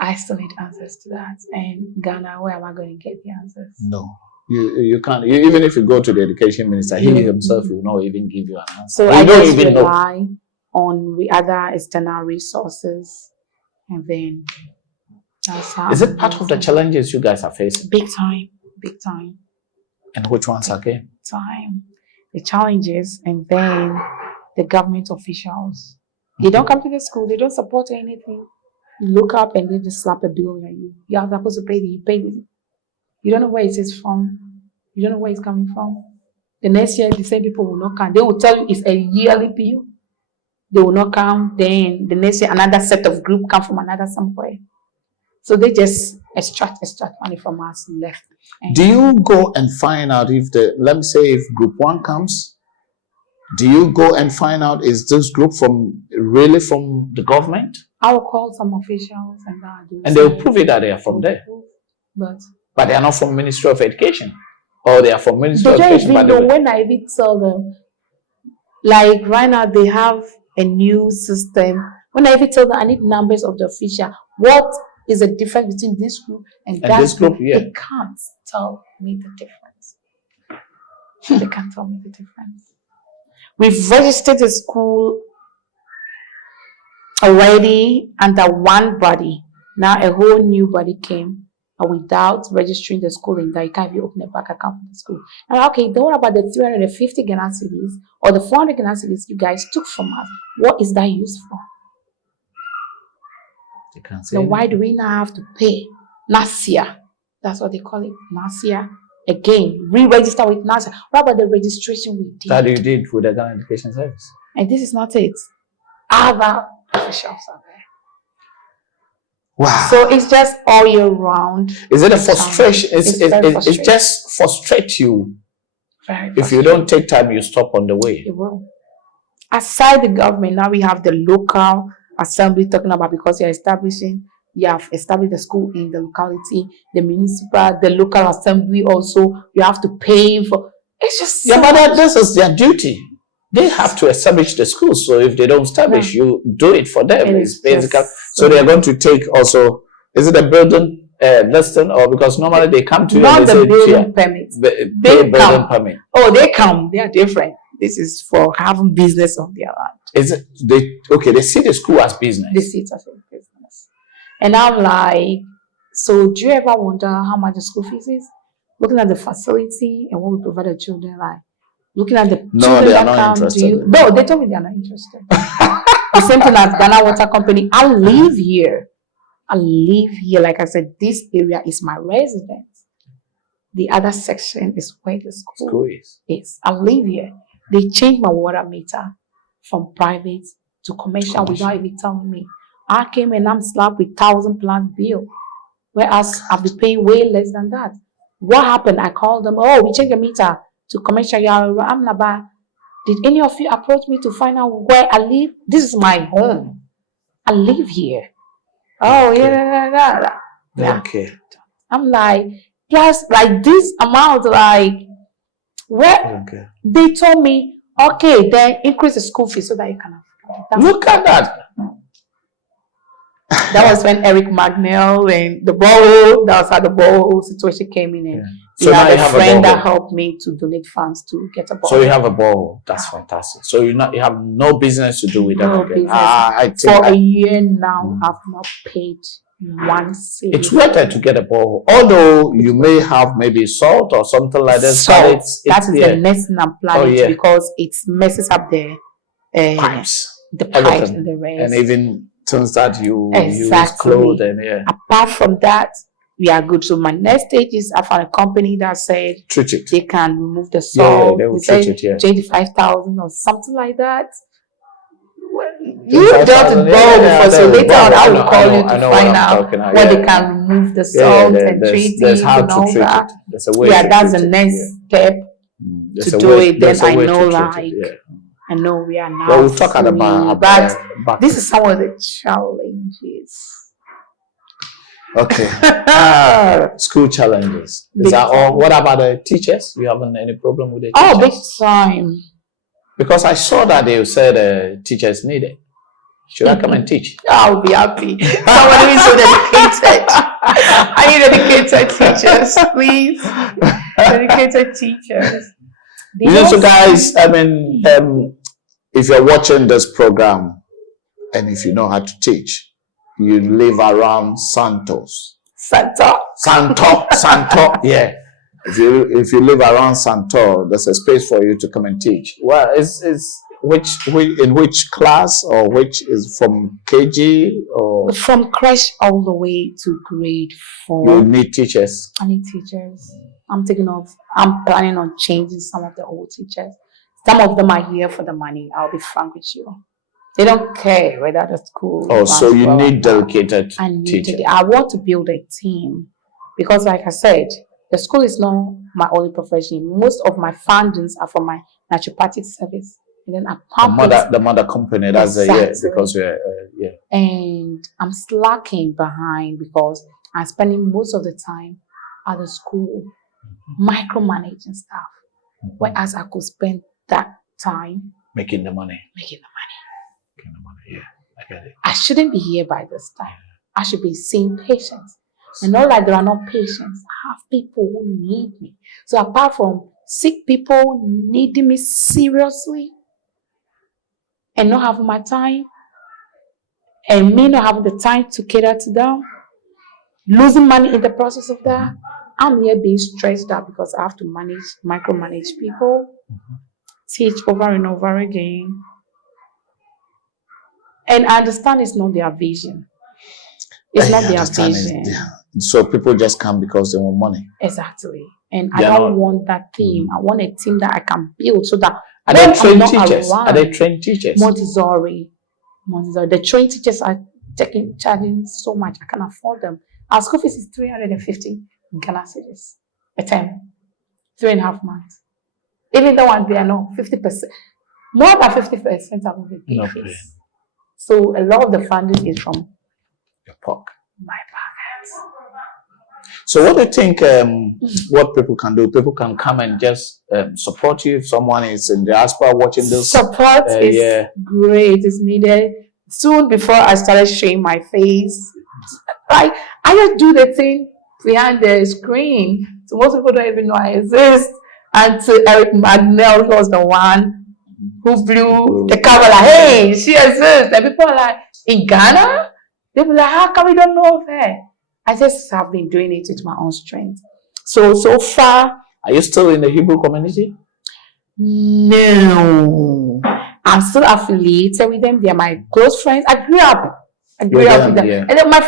I still need answers to that. And Ghana, where am I going to get the answers? No, you can't. Even if you go to the education minister, he himself will not even give you an answer. So I don't even rely on the other external resources, and then that's how. Is it part of the challenges you guys are facing? Big time, big time. And which ones again? Time, the challenges, and then the government officials. They don't come to the school. They don't support anything. You look up and they just slap a bill on you. You are supposed to pay it. You pay it. You don't know where it is from. You don't know where it's coming from. The next year, the same people will not come. They will tell you it's a yearly bill. They will not come. Then the next year, another set of group come from another somewhere. So they just extract money from us left. Do you go and find out if let me say if group 1 comes, do you go and find out is this group really from the government? I will call some officials and they'll prove it that they are from there. But they are not from Ministry of Education. Or they are from Ministry of Education. But when I even tell them, like right now they have a new system. When I even tell them I need numbers of the official, what is the difference between this group and that this group? They can't tell me the difference. They can't tell me the difference. We've registered the school already under one body. Now a whole new body came, and without registering the school in there, you can't even open a bank account for the school. And okay, don't worry about the 350 Ghana cedis or the 400 Ghana cedis you guys took from us. What is that used for? They can't say. So why do we now have to pay NASIA? That's what they call it, NASIA. Again, re-register with NASIA. What about the registration we did? That you did with the Ghana Education Service. And this is not it. Other officials are there. Wow. So it's just all year round. Is it a frustration? It just frustrates you. Very if you don't take time, you stop on the way. It will. Aside the government, now we have the local assembly talking about, because you have established the school in the locality, the municipal, the local assembly also, you have to pay for. It's just but this is their duty. They have to establish the school. So if they don't establish, you do it for them. It's basically so they are going to take also. Is it a building listing, or because normally they come to you not and the say, building permits? They building permit. Oh, they come. They are different. This is for having business on their land. Is it they see the school as business? They see it as a business. And I'm like, so do you ever wonder how much the school fees is? Looking at the facility and what we provide the children, like looking at the children they are not interested. No, they told me they are not interested. The same thing as Ghana Water Company. I live here. Like I said, this area is my residence. The other section is where the school is. I live here. They changed my water meter from private to commercial without even telling me. I came and I'm slapped with 1,000+ bill, whereas I've been paying way less than that. What happened? I called them. Oh, we changed the meter to commercial. I'm Naba. Did any of you approach me to find out where I live? This is my home. I live here. Oh, yeah. Okay. I'm like, plus, like this amount, like, where they told me, okay, then increase the school fee so that you can afford. Look at that. That was when Eric Magnell and the borehole, that was how the borehole situation came in. And so now you have a friend that helped me to donate funds to get a borehole. So you have a borehole. That's fantastic. So you have no business to do with that again. For a year now, I've not paid one cent. It's worth it to get a borehole. Although you may have maybe salt or something like that. Salt. That is the next thing I'm planning because it messes up the pipes. The pipes and the rest. And even Things that you use, Exactly. clothing, yeah. Apart from that, we are good. So my next stage is I found a company that said Treat it. they can remove the Yeah, salt. they will They treat say it, yeah. 25,000 or something like that. Well, you 25,000, dealt with yeah, ball yeah, before, so later on I will call you I to know find what I'm out talking about, what yeah. they can remove the Yeah, salt and treat there's it how and to all treat that. it. There's a way Yeah, to that's treat the it, next yeah. step There's to a do way, it. Then there's a I way know, to treat like, it, yeah. I know we are now Well, we'll talk free, about but back. this is some of the challenges. Okay. School challenges. Is Big that all? time. What about the teachers? You haven't any problem with the Oh, big teachers? time. Because I saw that they said teachers needed. Should I come and teach? I'll be happy. Someone who is so dedicated. I need dedicated teachers, please. Dedicated teachers. You know, so guys, I mean, if you're watching this program and if you know how to teach, you live around Santos. Santo, yeah. If you live around Santo, there's a space for you to come and teach. Well, in which class, or which is from KG or from creche all the way to grade 4. you need teachers? I need teachers. I'm planning on changing some of the old teachers. Some of them are here for the money. I'll be frank with you. They don't care whether the school. Oh, so you need dedicated teachers. I want to build a team because, like I said, the school is not my only profession. Most of my fundings are from my naturopathic service, and then the mother company. That's exactly. Because And I'm slacking behind because I'm spending most of the time at the school micromanaging stuff, whereas I could spend that time making the money. Yeah, I get it. I shouldn't be here by this time. I should be seeing patients. And not like there are not patients. I have people who need me. So apart from sick people needing me seriously and not having my time, and me not having the time to cater to them, losing money in the process of that, I'm here being stressed out because I have to micromanage people, teach over and over again. And I understand it's not their vision. It's not their vision. So people just come because they want money. Exactly. And I don't want that team. I want a team that I can build so that Are they trained teachers? Are they trained teachers? Montessori. The trained teachers are charging so much. I can't afford them. Our school fees is 350 Ghana cedis a term. 3.5 months. Even though they are not 50%. More than 50% of the fees. So a lot of the funding is from your pocket. My pocket. So what do you think what people can do? People can come and just support you if someone is in the diaspora watching this. Support is great. It's needed. Soon before I started showing my face, I just do the thing behind the screen. So most people don't even know I exist. Until Eric Magnell was the one who blew the cover like, hey, she exists. And people are like, in Ghana? They be like, how come we don't know of her? I just have been doing it with my own strength. So far. Are you still in the Hebrew community? No. I'm still affiliated with them. They are my close friends. I grew up with them. Yeah. And then my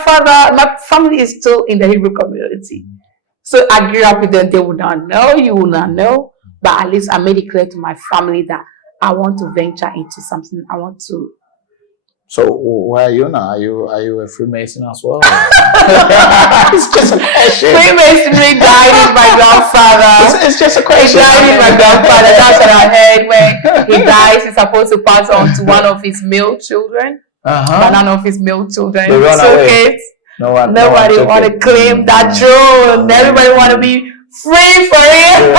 family is still in the Hebrew community. So I grew up with them. They would not know, you will not know. But at least I made it clear to my family that I want to venture into something. I want to. So where are you now? Are you a Freemason as well? It's just a question. Freemasonry died with my grandfather. It's just a question. He died with my grandfather. That's what I heard. When he dies, he's supposed to pass on to one of his male children. But none of his male children. They run away. Nobody want to claim that throne. Everybody want to be free for him.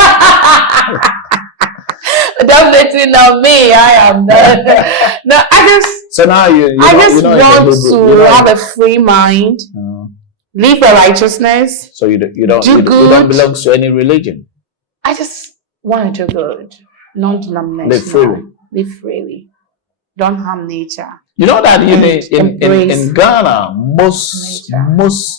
Definitely not me. I am not. No, I just want to have a free mind, live for righteousness. So you don't belong to any religion. I just want to do good, non-denominational. Live freely. Live freely. Don't harm nature. You know that in Ghana,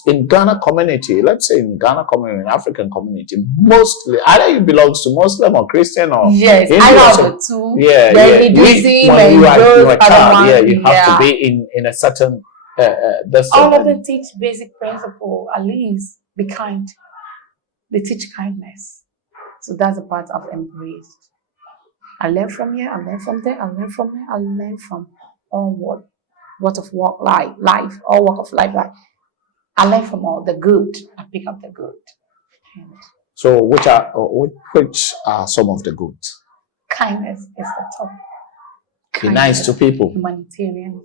in Ghana community, let's say in Ghana community, African community, mostly either you belong to Muslim or Christian or yes, Hindu I or have something. the two. Yeah, then yeah. When you are a child, yeah, you have to be in a certain. All of them teach basic principle. At least be kind. They teach kindness. So that's a part I've embraced. I learn from here, I learn from there, I learn from here, I learn from all what of walk life, all walk of life. Like I learn from all the good. I pick up the good. And so which are some of the goods? Kindness is the top. Be nice to people. Humanitarian.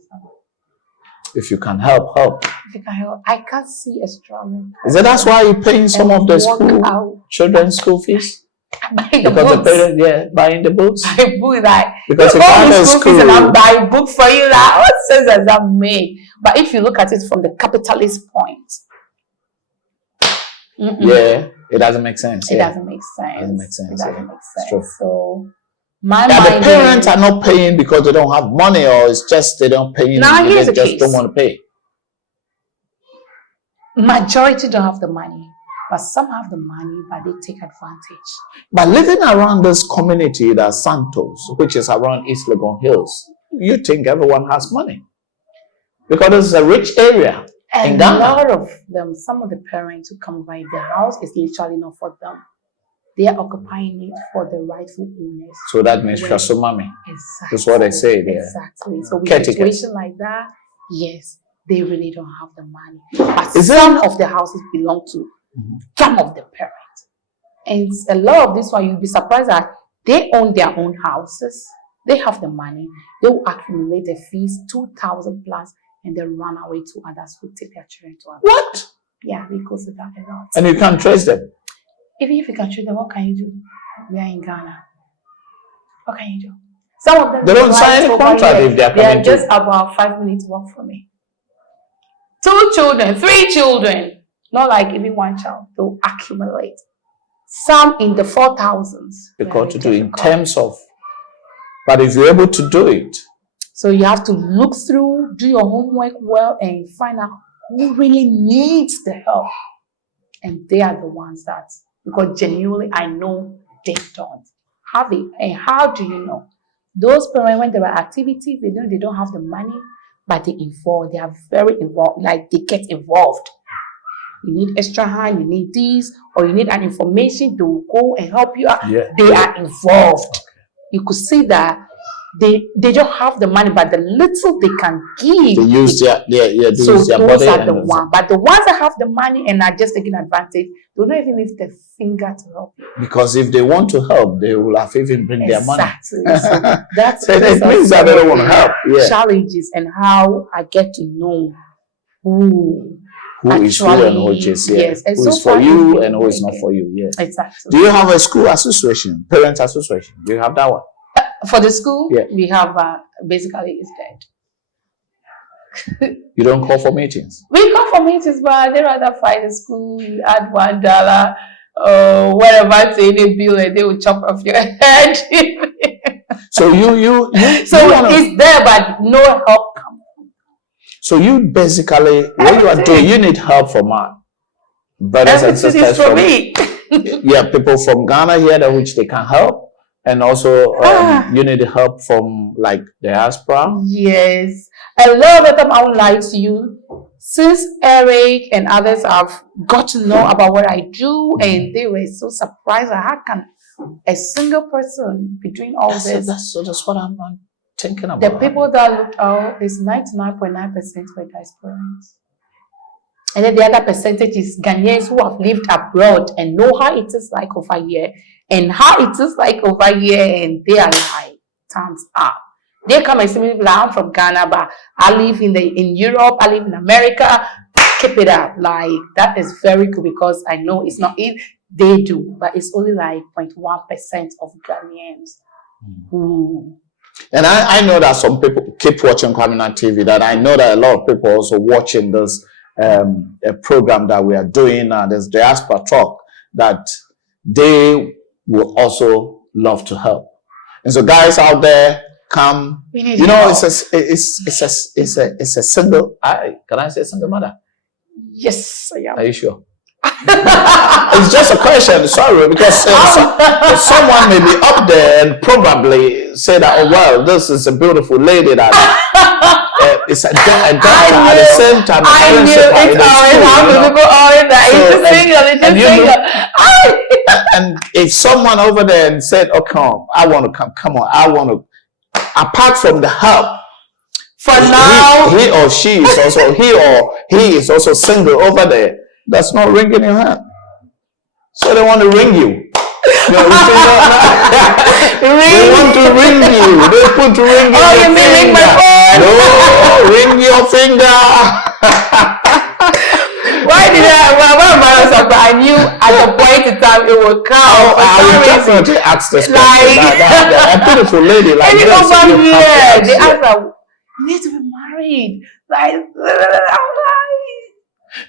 If you can help. If you can help. I can't see a struggling. Is that's why you're paying some of the children's school fees? Buying the books. The parents, buying the books. Buy books like because if all I'm the in school fees and I'm buying book for you. Like what sense does that make? But if you look at it from the capitalist point, yeah, it doesn't make sense. It doesn't make sense. It doesn't make sense. It doesn't make sense. True. So the parents are not paying because they don't have money, or it's just they don't pay. Now here's the just case. Don't want to pay. Majority don't have the money, but some have the money, but they take advantage. But living around this community, that Santos, which is around East Legon Hills, you think everyone has money because it's a rich area. And a lot of them, some of the parents who come by, the house is literally not for them. They are occupying it for the rightful owners. So that means Shasumami. Exactly. That's what they say there. Exactly. So with a situation like that, yes, they really don't have the money. But some of the houses belong to some of the parents. And a lot of this one, you'll be surprised that they own their own houses. They have the money. They will accumulate the fees, 2,000 plus, and then run away to others who take their children to others. What? Yeah, because of that a lot. And you can't trace them? Even if you can trace them, what can you do? We are in Ghana. What can you do? Some of them... They don't sign a contract if they are coming. They are just about 5 minutes walk from me. 2 children, 3 children. Not like even 1 child. They'll accumulate. Some in the 4,000s. Because to do in terms of... But if you're able to do it... So you have to look through, do your homework well, and find out who really needs the help. And they are the ones that, because genuinely I know they don't have it. And how do you know? Those parents, when there are activities, they don't have the money, but they involved. They are very involved. Like they get involved. You need extra hand, you need this, or you need an information to go and help you out. Yeah. They are involved. You could see that they don't have the money, but the little they can give, they use their so their those body are the ones. But the ones that have the money and are just taking advantage, they don't even lift a finger to help you. Because if they want to help, they will have even bring their money. Exactly. So that's so it means that they don't want to help. Yeah. Challenges and how I get to know who is who and who is yes. And who so is for you and who is not for you. Yes. Exactly. Do you have a school association, parents association? Do you have that one? For the school, yeah. We have basically it's dead. You don't call for meetings? We call for meetings, but they rather find the school, you add $1 or whatever to any bill and they will chop off your head. So you it's there, but no help comes. So you basically, what you are doing, you need help from brothers and sisters from me. Yeah, people from Ghana here which they can help. And also, you need help from like diaspora. Yes, a lot of them. I won't lie to you. Since Eric and others have got to know about what I do, and they were so surprised. How can a single person be doing all this? That's what I'm thinking about. The people that looked out is 99.9% were diasporans. And then the other percentage is Ghanaians who have lived abroad and know how it is like over here. And how it is like over here, and they are like, thumbs up. They come and see me, like, I'm from Ghana, but I live in Europe, I live in America. Keep it up. Like, that is very good because I know it's not it. They do, but it's only like 0.1% of Ghanaians who... And I know that some people keep watching Kwaminat TV, that I know that a lot of people also watching this a program that we are doing, this Diaspora Talk, that they will also love to help. And so guys out there, come. We need You know, help. it's a single. Can I say single mother? Yes, I am. Are you sure? It's just a question. Sorry, because someone may be up there and probably say that, oh well, this is a beautiful lady that is a doctor at the same time. I knew it's always how people always that it's single. And if someone over there and said, "Oh, come on, I want to," apart from the help, for now, he or she is also he is also single over there. That's not ringing your hand. So they want to ring you. They want to ring you. They put ring in your finger. Ring my phone? No, ring your finger. Why did I knew at the point in time it would come. I will definitely ask this question. A beautiful lady like this. They ask her, you need to be married. Like,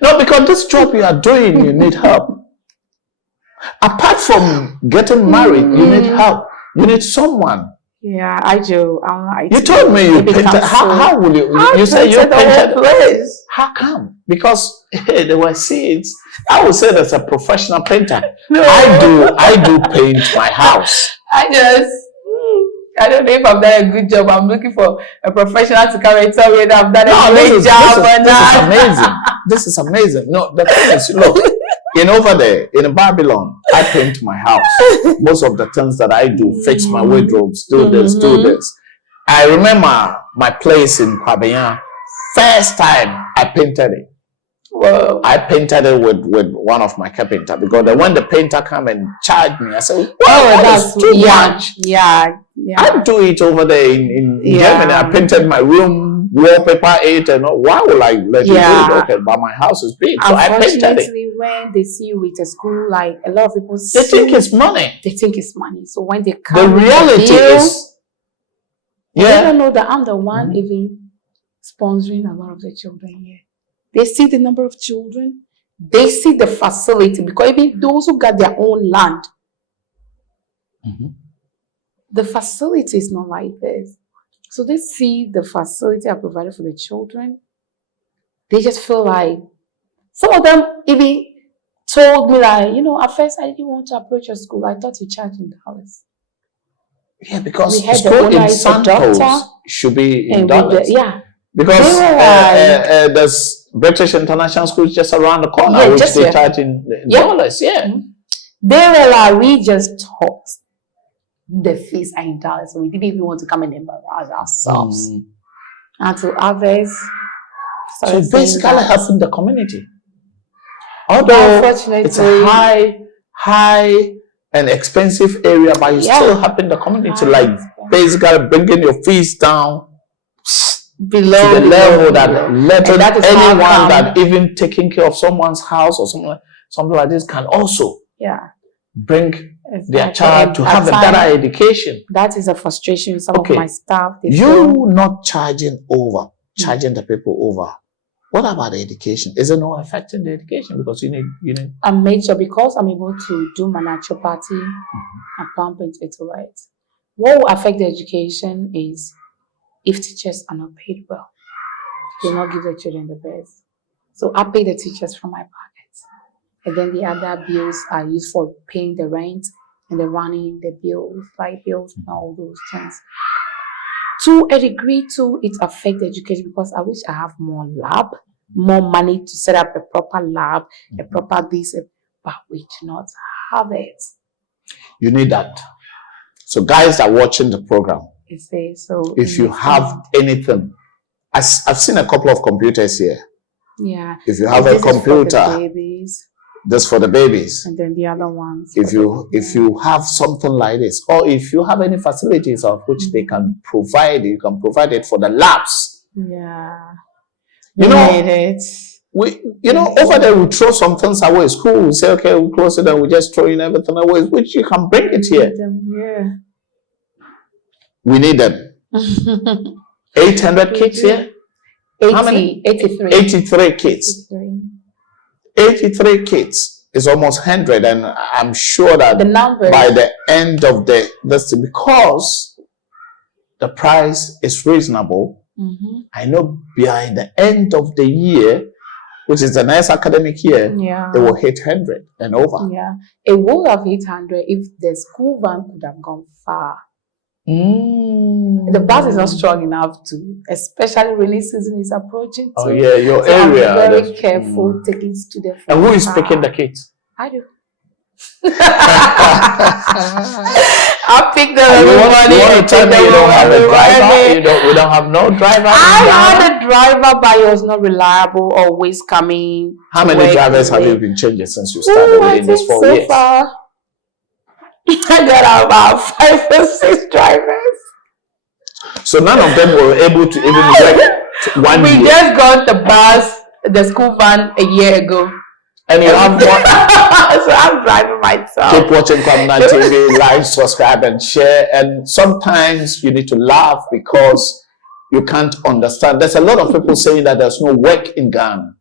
no, because this job you are doing, you need help. Apart from getting married, you need help. You need someone. Yeah, I do. You told me you painted. How will you? You said you painted. Place. How come? Because hey, there were seeds. I would say that's a professional painter. No. I do paint my house. I don't know if I've done a good job. I'm looking for a professional to come and tell me that I've done a great job. This is amazing. This is amazing. No, the thing is, look, over there, in Babylon, I paint my house. Most of the things that I do, fix my wardrobes, do this, do this. I remember my place in Kwaminat. First time I painted it. Well, I painted it with one of my carpenter, because then when the painter come and charge me, I said, "Wow, that's too much." Yeah. I do it over there in Germany. I painted my room, wallpaper it, and all. Why would I let you do it? Okay, but my house is big, so I painted it. Unfortunately, when they see you with a school, like a lot of people, they think it's money. They think it's money. So when they come, the reality is, they don't know that I'm the one even sponsoring a lot of the children here. They see the number of children. They see the facility, because even those who got their own land, the facility is not like this. So they see the facility I provided for the children. They just feel like, some of them even told me like, at first I didn't want to approach your school. I thought you charged in dollars. Yeah, because the school in Santos should be in dollars. Because there's British International School just around the corner, which they charge in dollars. Yeah. They were like, we just taught the fees are in dollars, so we didn't even want to come and embarrass ourselves. And to others, so basically helping the community. Although it's a high and expensive area, but you still helping the community, like basically bringing your fees down below the level that anyone that even taking care of someone's house or something like this can also bring their child to have a better education. That is a frustration. Some of my staff, not charging the people over. What about the education? Is it not affecting the education? Because you need a major, because I'm able to do my naturopathy and pump into it. What will affect the education is if teachers are not paid well, they will not give the children the best. So I pay the teachers from my pockets. And then the other bills are used for paying the rent and the running, the bills, light bills, and all those things. To a degree, too, it affects the education, because I wish I have more money to set up a proper lab, a proper this, but we do not have it. You need that. So guys are watching the program. If you have anything, I've seen a couple of computers here. Yeah. If you have a computer, this for the babies. And then the other ones. If you have something like this, or if you have any facilities of which they can provide, you can provide it for the labs. Yeah. Over there we throw some things away. School, we say, okay, we close it and we just throw in everything away, which you can bring it here. We need them. 800 kids here? How many? 83. 83 kids. 83 kids is almost 100, and I'm sure that by the end of this, because the price is reasonable. I know by the end of the year, which is the next academic year, it will hit 100 and over. Yeah, it would have hit 100 if the school van could have gone far. The bus is not strong enough to, especially rainy season is approaching. Oh yeah, your so area. I'm very careful taking students. And who is picking the kids? I do. I'll pick them You every want morning. to tell me you don't have a driver? We don't have no driver? I had a driver, but he was not reliable, always coming. How many drivers have you been changing since you started within this 4 years? So far, I got about 5 or 6 drivers. So none of them were able to even work 1 year. We just got the school van a year ago. And you have one. So I'm driving myself. Keep watching Kwaminat TV, like, subscribe, and share. And sometimes you need to laugh because you can't understand. There's a lot of people saying that there's no work in Ghana.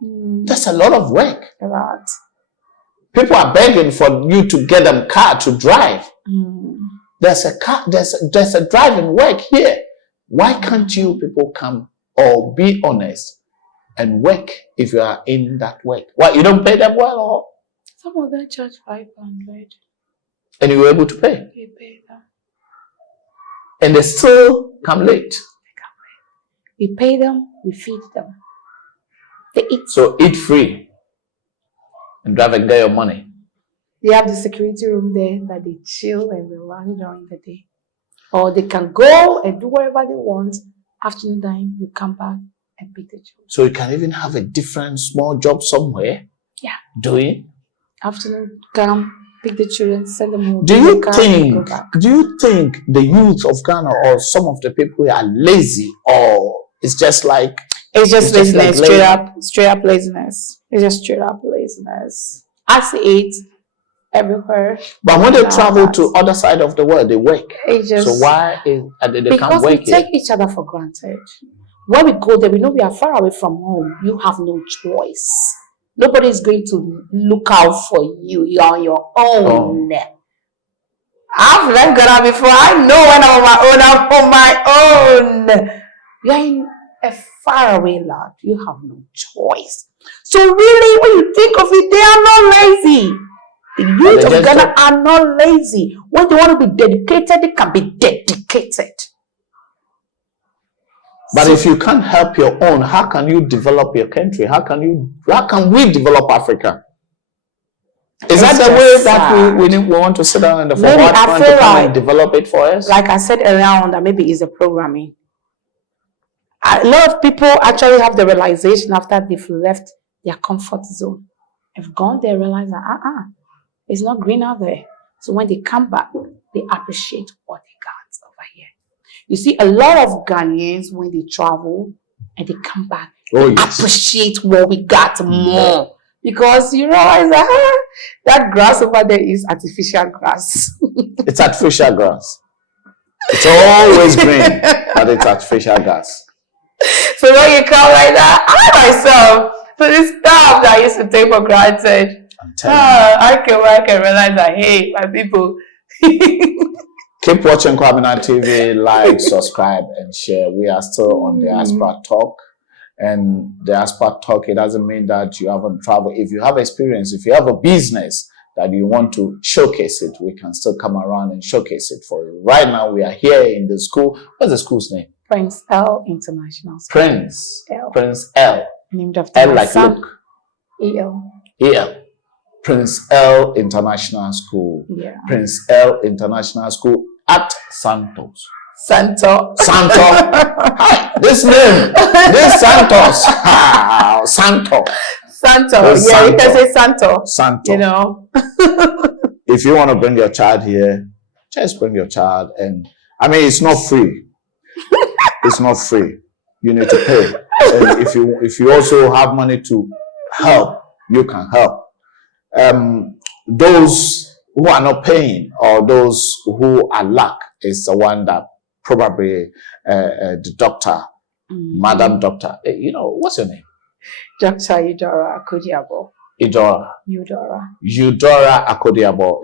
There's a lot of work. A lot. People are begging for you to get them car to drive. There's a car, there's a driving work here. Why can't you people come or be honest and work if you are in that work? Why you don't pay them well, or some of them charge 500, and you were able to pay? We pay them, and they still come late. We pay them, we feed them, they eat. So eat free and drive and get your money. They have the security room there that they chill and relax during the day, or they can go and do whatever they want. Afternoon time, you come back and pick the children. So you can even have a different small job somewhere. Yeah. Doing. Afternoon, come pick the children, send them home. Do you think the youth of Ghana or some of the people are lazy, or it's just like it's laziness, straight up laziness. It's just straight up laziness. I see it everywhere. But when they travel to other side of the world, they work. So why they can't work? Because we take each other for granted. When we go there, we know we are far away from home. You have no choice. Nobody is going to look out for you. You're on your own. I've left Ghana before. I know when I'm on my own. You're in a faraway land. You have no choice. So really, when you think of it, they are not lazy. The youth of Ghana are not lazy. When they want to be dedicated, they can be dedicated. But if you can't help your own, how can you develop your country? How can we develop Africa? Is that the way that we want to sit down in the forward front to come and develop it for us? Like I said earlier on, that maybe it's the programming. A lot of people actually have the realization after they've left their comfort zone. They've gone there, realize that it's not green out there. So when they come back, they appreciate what they got over here. You see, a lot of Ghanaians, when they travel and they come back, they appreciate what we got more. Because you realize that grass over there is artificial grass. It's artificial grass. It's always green, but it's artificial grass. So when you come like that, I myself, so this stuff that I used to take for granted, I can realize that, hey, my people. Keep watching Kwaminat TV, like, subscribe, and share. We are still on Diaspora Talk. And Diaspora Talk, it doesn't mean that you haven't traveled. If you have experience, if you have a business that you want to showcase it, we can still come around and showcase it for you. Right now, we are here in the school. What's the school's name? Prince L International School. Prince L. Named after L like Luke. E.L. Prince L International School. Yeah. Prince L International School at Santos. Santo. This name. This Santos. Santo. Yeah, you can say Santo. Santo. You know. If you want to bring your child here, just bring your child. And I mean, it's not free. It's not free. You need to pay. And if you also have money to help, you can help. Those who are not paying or those who are lack is the one that probably the doctor, Madam Doctor, what's your name? Doctor Eudorah kudiabor. Eudorah. Eudorah. Eudorah kudiabor.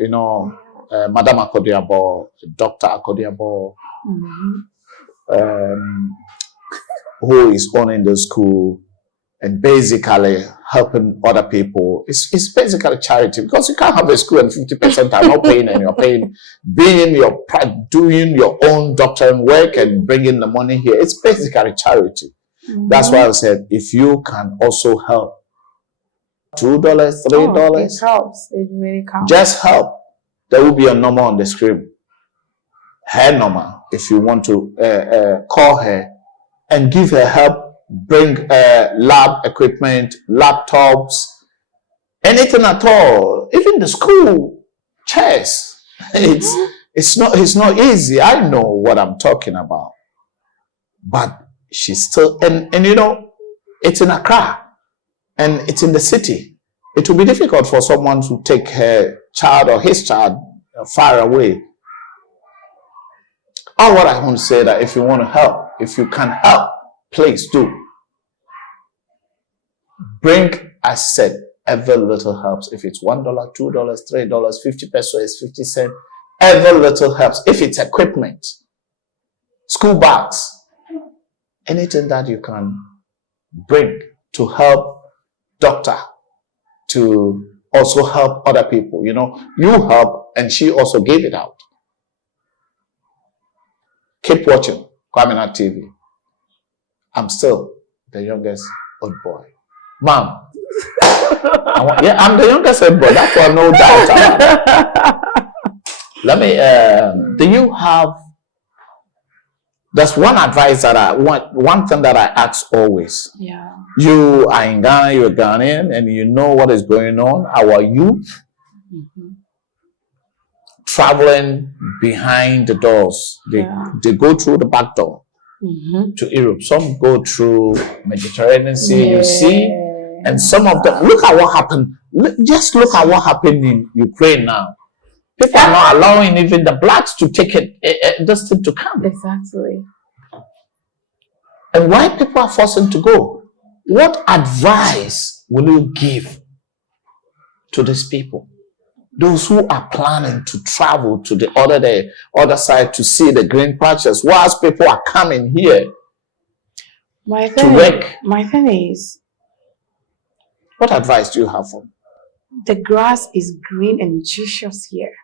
Madam Kudiabor, Doctor Kudiabor, who is owning the school and basically helping other people. It's basically charity, because you can't have a school and 50% are not paying, and you're paying, doing your own doctoring work and bringing the money here. It's basically charity. That's why I said, if you can also help, $2, $3, it helps. It really counts. just help. There will be a number on the screen, her number, if you want to call her and give her help. Bring lab equipment, laptops, anything at all. Even the school chairs. It's not easy. I know what I'm talking about. But she's still, and you know, it's in Accra and it's in the city. It will be difficult for someone to take her child or his child far away. All what I want to say, that if you want to help, if you can help, please do. Bring, I said, every little helps. If it's $1, $2, $3, 50 pesos, 50 cents, every little helps. If it's equipment, school bags, anything that you can bring to help doctor, to also help other people. You know, you help and she also gave it out. Keep watching Kwaminat TV. I'm still the youngest old boy. Mom, I'm the youngest old boy. That's why no doubt about it. Let me, do you have, that's one advice that I want, one thing that I ask always. Yeah. You are in Ghana, you're Ghanaian, and you know what is going on. Our youth traveling behind the doors. They go through the back door to Europe. Some go through Mediterranean Sea, you see, and some of them, look at what happened. Just look at what happened in Ukraine now. People are not allowing even the blacks to take this thing to come. Exactly. And why people are forcing to go? What advice will you give to these people? Those who are planning to travel to the other side to see the green patches, whilst people are coming here to work. My thing is, what advice do you have for me? The grass is green and nutritious here.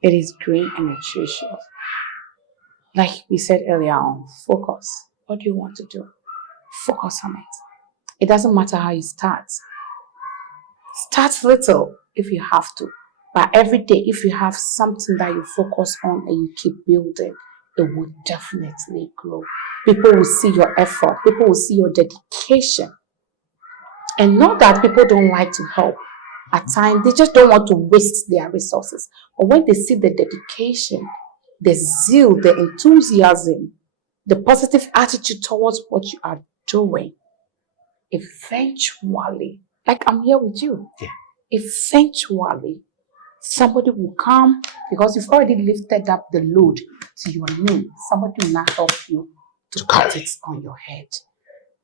It is green and nutritious. Like we said earlier on, focus. What do you want to do? Focus on it. It doesn't matter how you start. Start little if you have to. But every day, if you have something that you focus on and you keep building, it will definitely grow. People will see your effort. People will see your dedication. And not that people don't like to help. At times, they just don't want to waste their resources. But when they see the dedication, the zeal, the enthusiasm, the positive attitude towards what you are doing, eventually, like I'm here with you, eventually, somebody will come, because you've already lifted up the load to your knee. Somebody will now help you to put it on your head.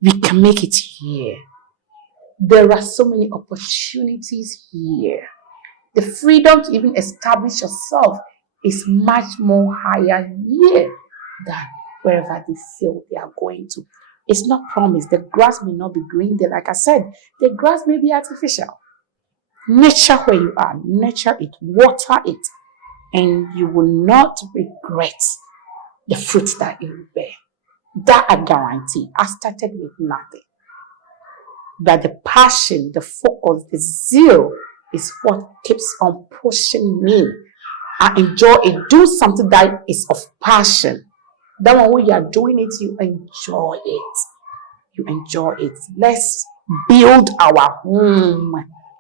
We can make it here. There are so many opportunities here. The freedom to even establish yourself is much more higher here than wherever they feel they are going to. It's not promised. The grass may not be green there. Like I said, the grass may be artificial. Nurture where you are. Nurture it. Water it. And you will not regret the fruits that it will bear. That I guarantee. I started with nothing. But the passion, the focus, the zeal is what keeps on pushing me. I enjoy it. Do something that is of passion. That one, when you are doing it, you enjoy it. You enjoy it. Let's build our home.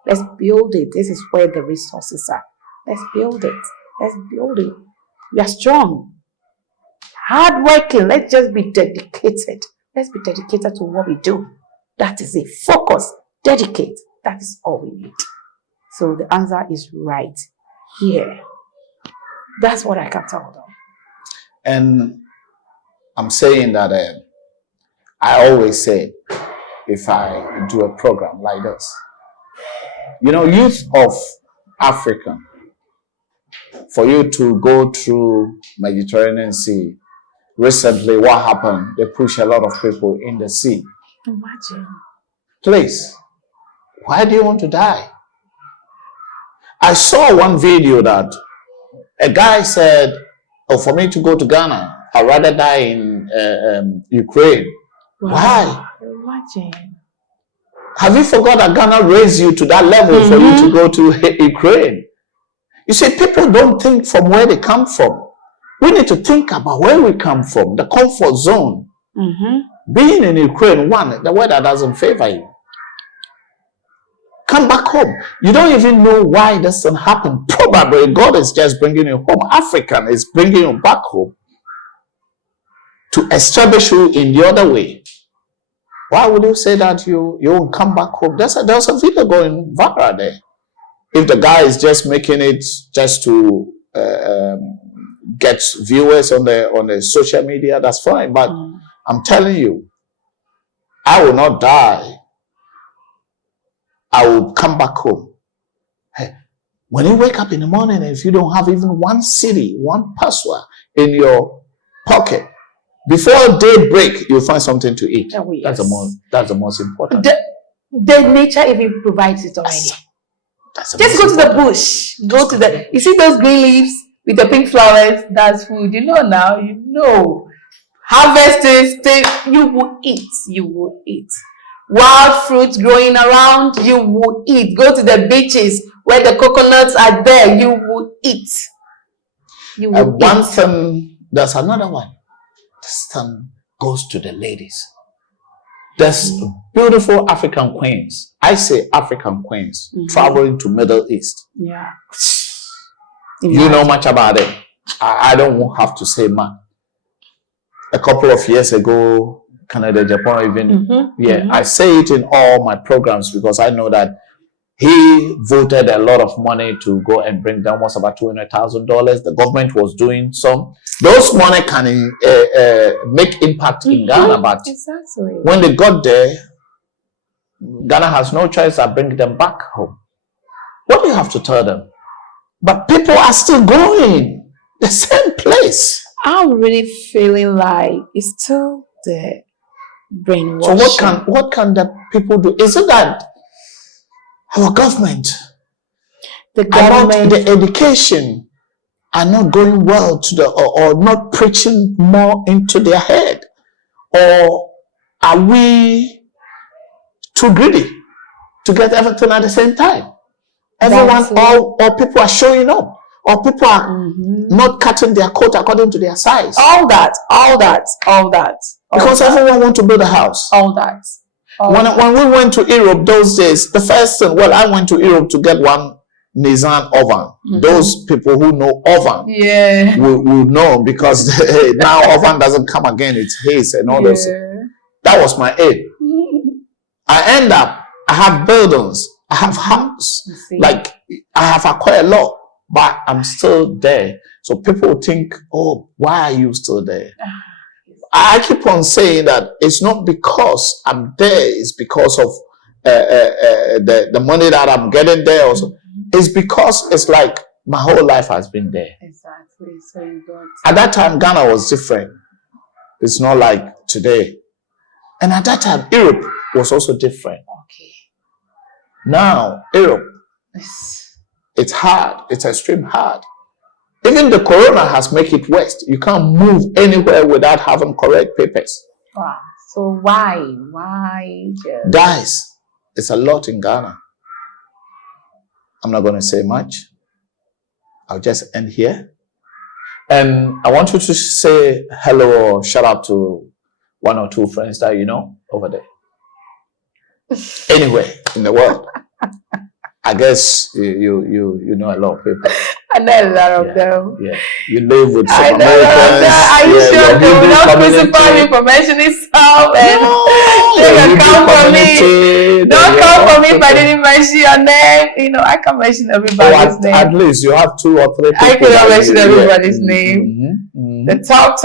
Let's build it. This is where the resources are. Let's build it. Let's build it. We are strong. Hardworking. Let's just be dedicated. Let's be dedicated to what we do. That is it. Focus. Dedicate. That is all we need. So the answer is right here. That's what I can tell them. And I'm saying that I always say, if I do a program like this, you know, youth of Africa, for you to go through Mediterranean Sea. Recently, what happened? They pushed a lot of people in the sea. Imagine. Please, why do you want to die? I saw one video that a guy said, oh, for me to go to Ghana, I'd rather die in Ukraine. Wow. Why? Imagine. Have you forgot that Ghana raised you to that level for you to go to Ukraine? You see, people don't think from where they come from. We need to think about where we come from, the comfort zone. Being in Ukraine, one, the weather doesn't favor you. Come back home. You don't even know why this thing happened. Probably God is just bringing you home. African is bringing you back home to establish you in the other way. Why would you say that you won't come back home? There's a video going viral there. If the guy is just making it just to get viewers on the social media, that's fine. But I'm telling you, I will not die. I will come back home. Hey, when you wake up in the morning, if you don't have even one cedi, one password in your pocket, before daybreak, you'll find something to eat. Oh, yes. That's the most important. The nature even provides it already. Just go to the bush. Go to the. You see those green leaves with the pink flowers? That's food. You know now. You know. Harvest this. You will eat. You will eat. Wild fruits growing around. You will eat. Go to the beaches where the coconuts are there. You will eat. You will eat. One thing. There's another one. This thing goes to the ladies. There's beautiful African queens. I say African queens traveling to Middle East. Yeah. You know much about it. I don't have to say much. A couple of years ago, Canada, Japan, even I say it in all my programs because I know that he voted a lot of money to go and bring down what's about $200,000. The government was doing some. Those money can make impact in Ghana, but when they got there, Ghana has no choice but bring them back home. What do you have to tell them? But people are still going the same place. I'm really feeling like it's still the brainwashing. So what can the people do? Is it that our government, the education are not going well to or not preaching more into their head? Or are we too greedy to get everything at the same time? Everyone, or people are showing up, or people are not cutting their coat according to their size. All that. Because everyone wants to build a house. All that. When we went to Europe those days, the first thing, I went to Europe to get one Nissan oven. Those people who know oven will know, because now oven doesn't come again, it's his and all those. That was my aim. I end up, I have buildings, I have house, like I have acquired a lot, but I'm still there. So people think, oh, why are you still there? I keep on saying that it's not because I'm there, it's because of the money that I'm getting there also. It's because it's like my whole life has been there. Exactly. So you got. At that time, Ghana was different. It's not like today. And at that time, Europe was also different. Okay. Now, Europe, it's hard. It's extreme hard. Even the corona has made it worse. You can't move anywhere without having correct papers. Wow. So why? Why just... Guys, it's a lot in Ghana. I'm not going to say much. I'll just end here. And I want you to say hello or shout out to one or two friends that you know over there. Anywhere in the world. I guess you know a lot of people. I know a lot of them. Yeah, you live with some I know Americans. Are you sure they will not crucify me for mentioning some? And they can come for me. Don't come for me if I didn't mention your name. You know, I can mention everybody's name. At least you have 2 or 3 people. I cannot mention everybody's name. The top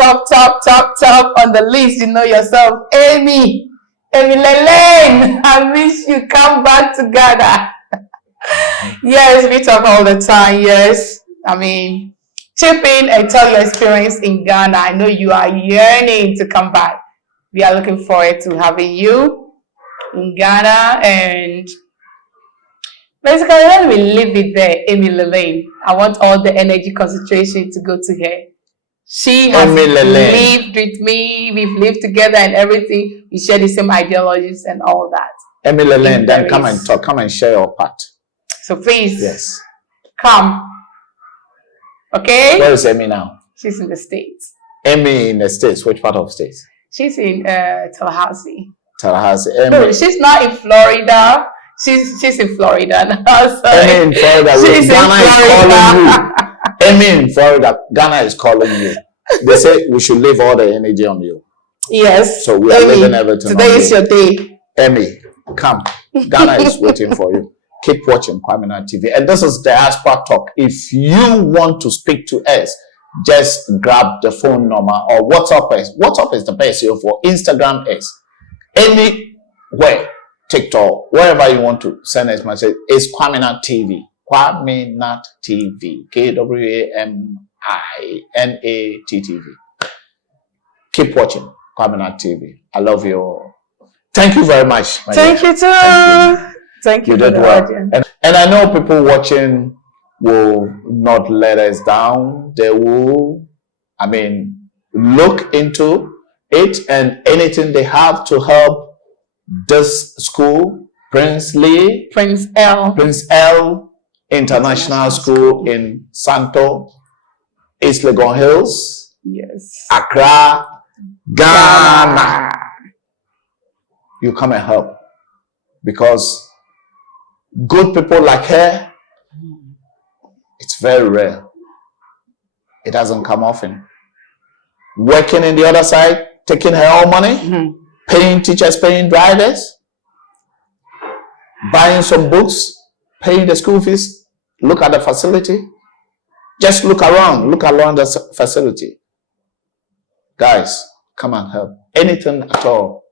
on the list, you know yourself. Amy Lelaine, I wish you come back to Ghana. Yes, we talk all the time. Yes, I mean, chip in and tell your experience in Ghana. I know you are yearning to come back. We are looking forward to having you in Ghana. And basically, when we leave it there, Amy Lelaine, I want all the energy concentration to go to her. She has lived with me. We've lived together and everything. We share the same ideologies and all that. Amy Lelaine, then come and talk. Come and share your part. So please, yes, come. Okay? Where is Amy now? She's in the States. Amy in the States. Which part of the States? She's in Tallahassee. Tallahassee. No, she's not in Florida. She's in Florida now. Amy in Florida. She's Ghana in Florida. is calling you. Amy in Florida. Ghana is calling you. They say we should leave all the energy on you. Yes. So we are leaving everything today on is you. your day. Amy, come. Ghana is waiting for you. Keep watching Kwaminat TV. And this is Diaspora Talk. If you want to speak to us, just grab the phone number or WhatsApp us. WhatsApp is the best here for Instagram is anywhere, TikTok, wherever you want to send us message. It's Kwaminat TV. Kwaminat TV. KWAMINATTV. Keep watching Kwaminat TV. I love you all. Thank you very much. Thank you too. Thank you. You did well. And I know people watching will not let us down. They will, look into it and anything they have to help this school, Prince L International School in Santo, East Legon Hills, yes, Accra, Ghana. You come and help because good people like her, it's very rare. It doesn't come often. Working in the other side, taking her own money, paying teachers, paying drivers, buying some books, paying the school fees. Look at the facility. Just look around the facility. Guys, come and help. Anything at all.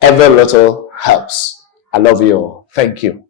Every little helps. I love you all. Thank you.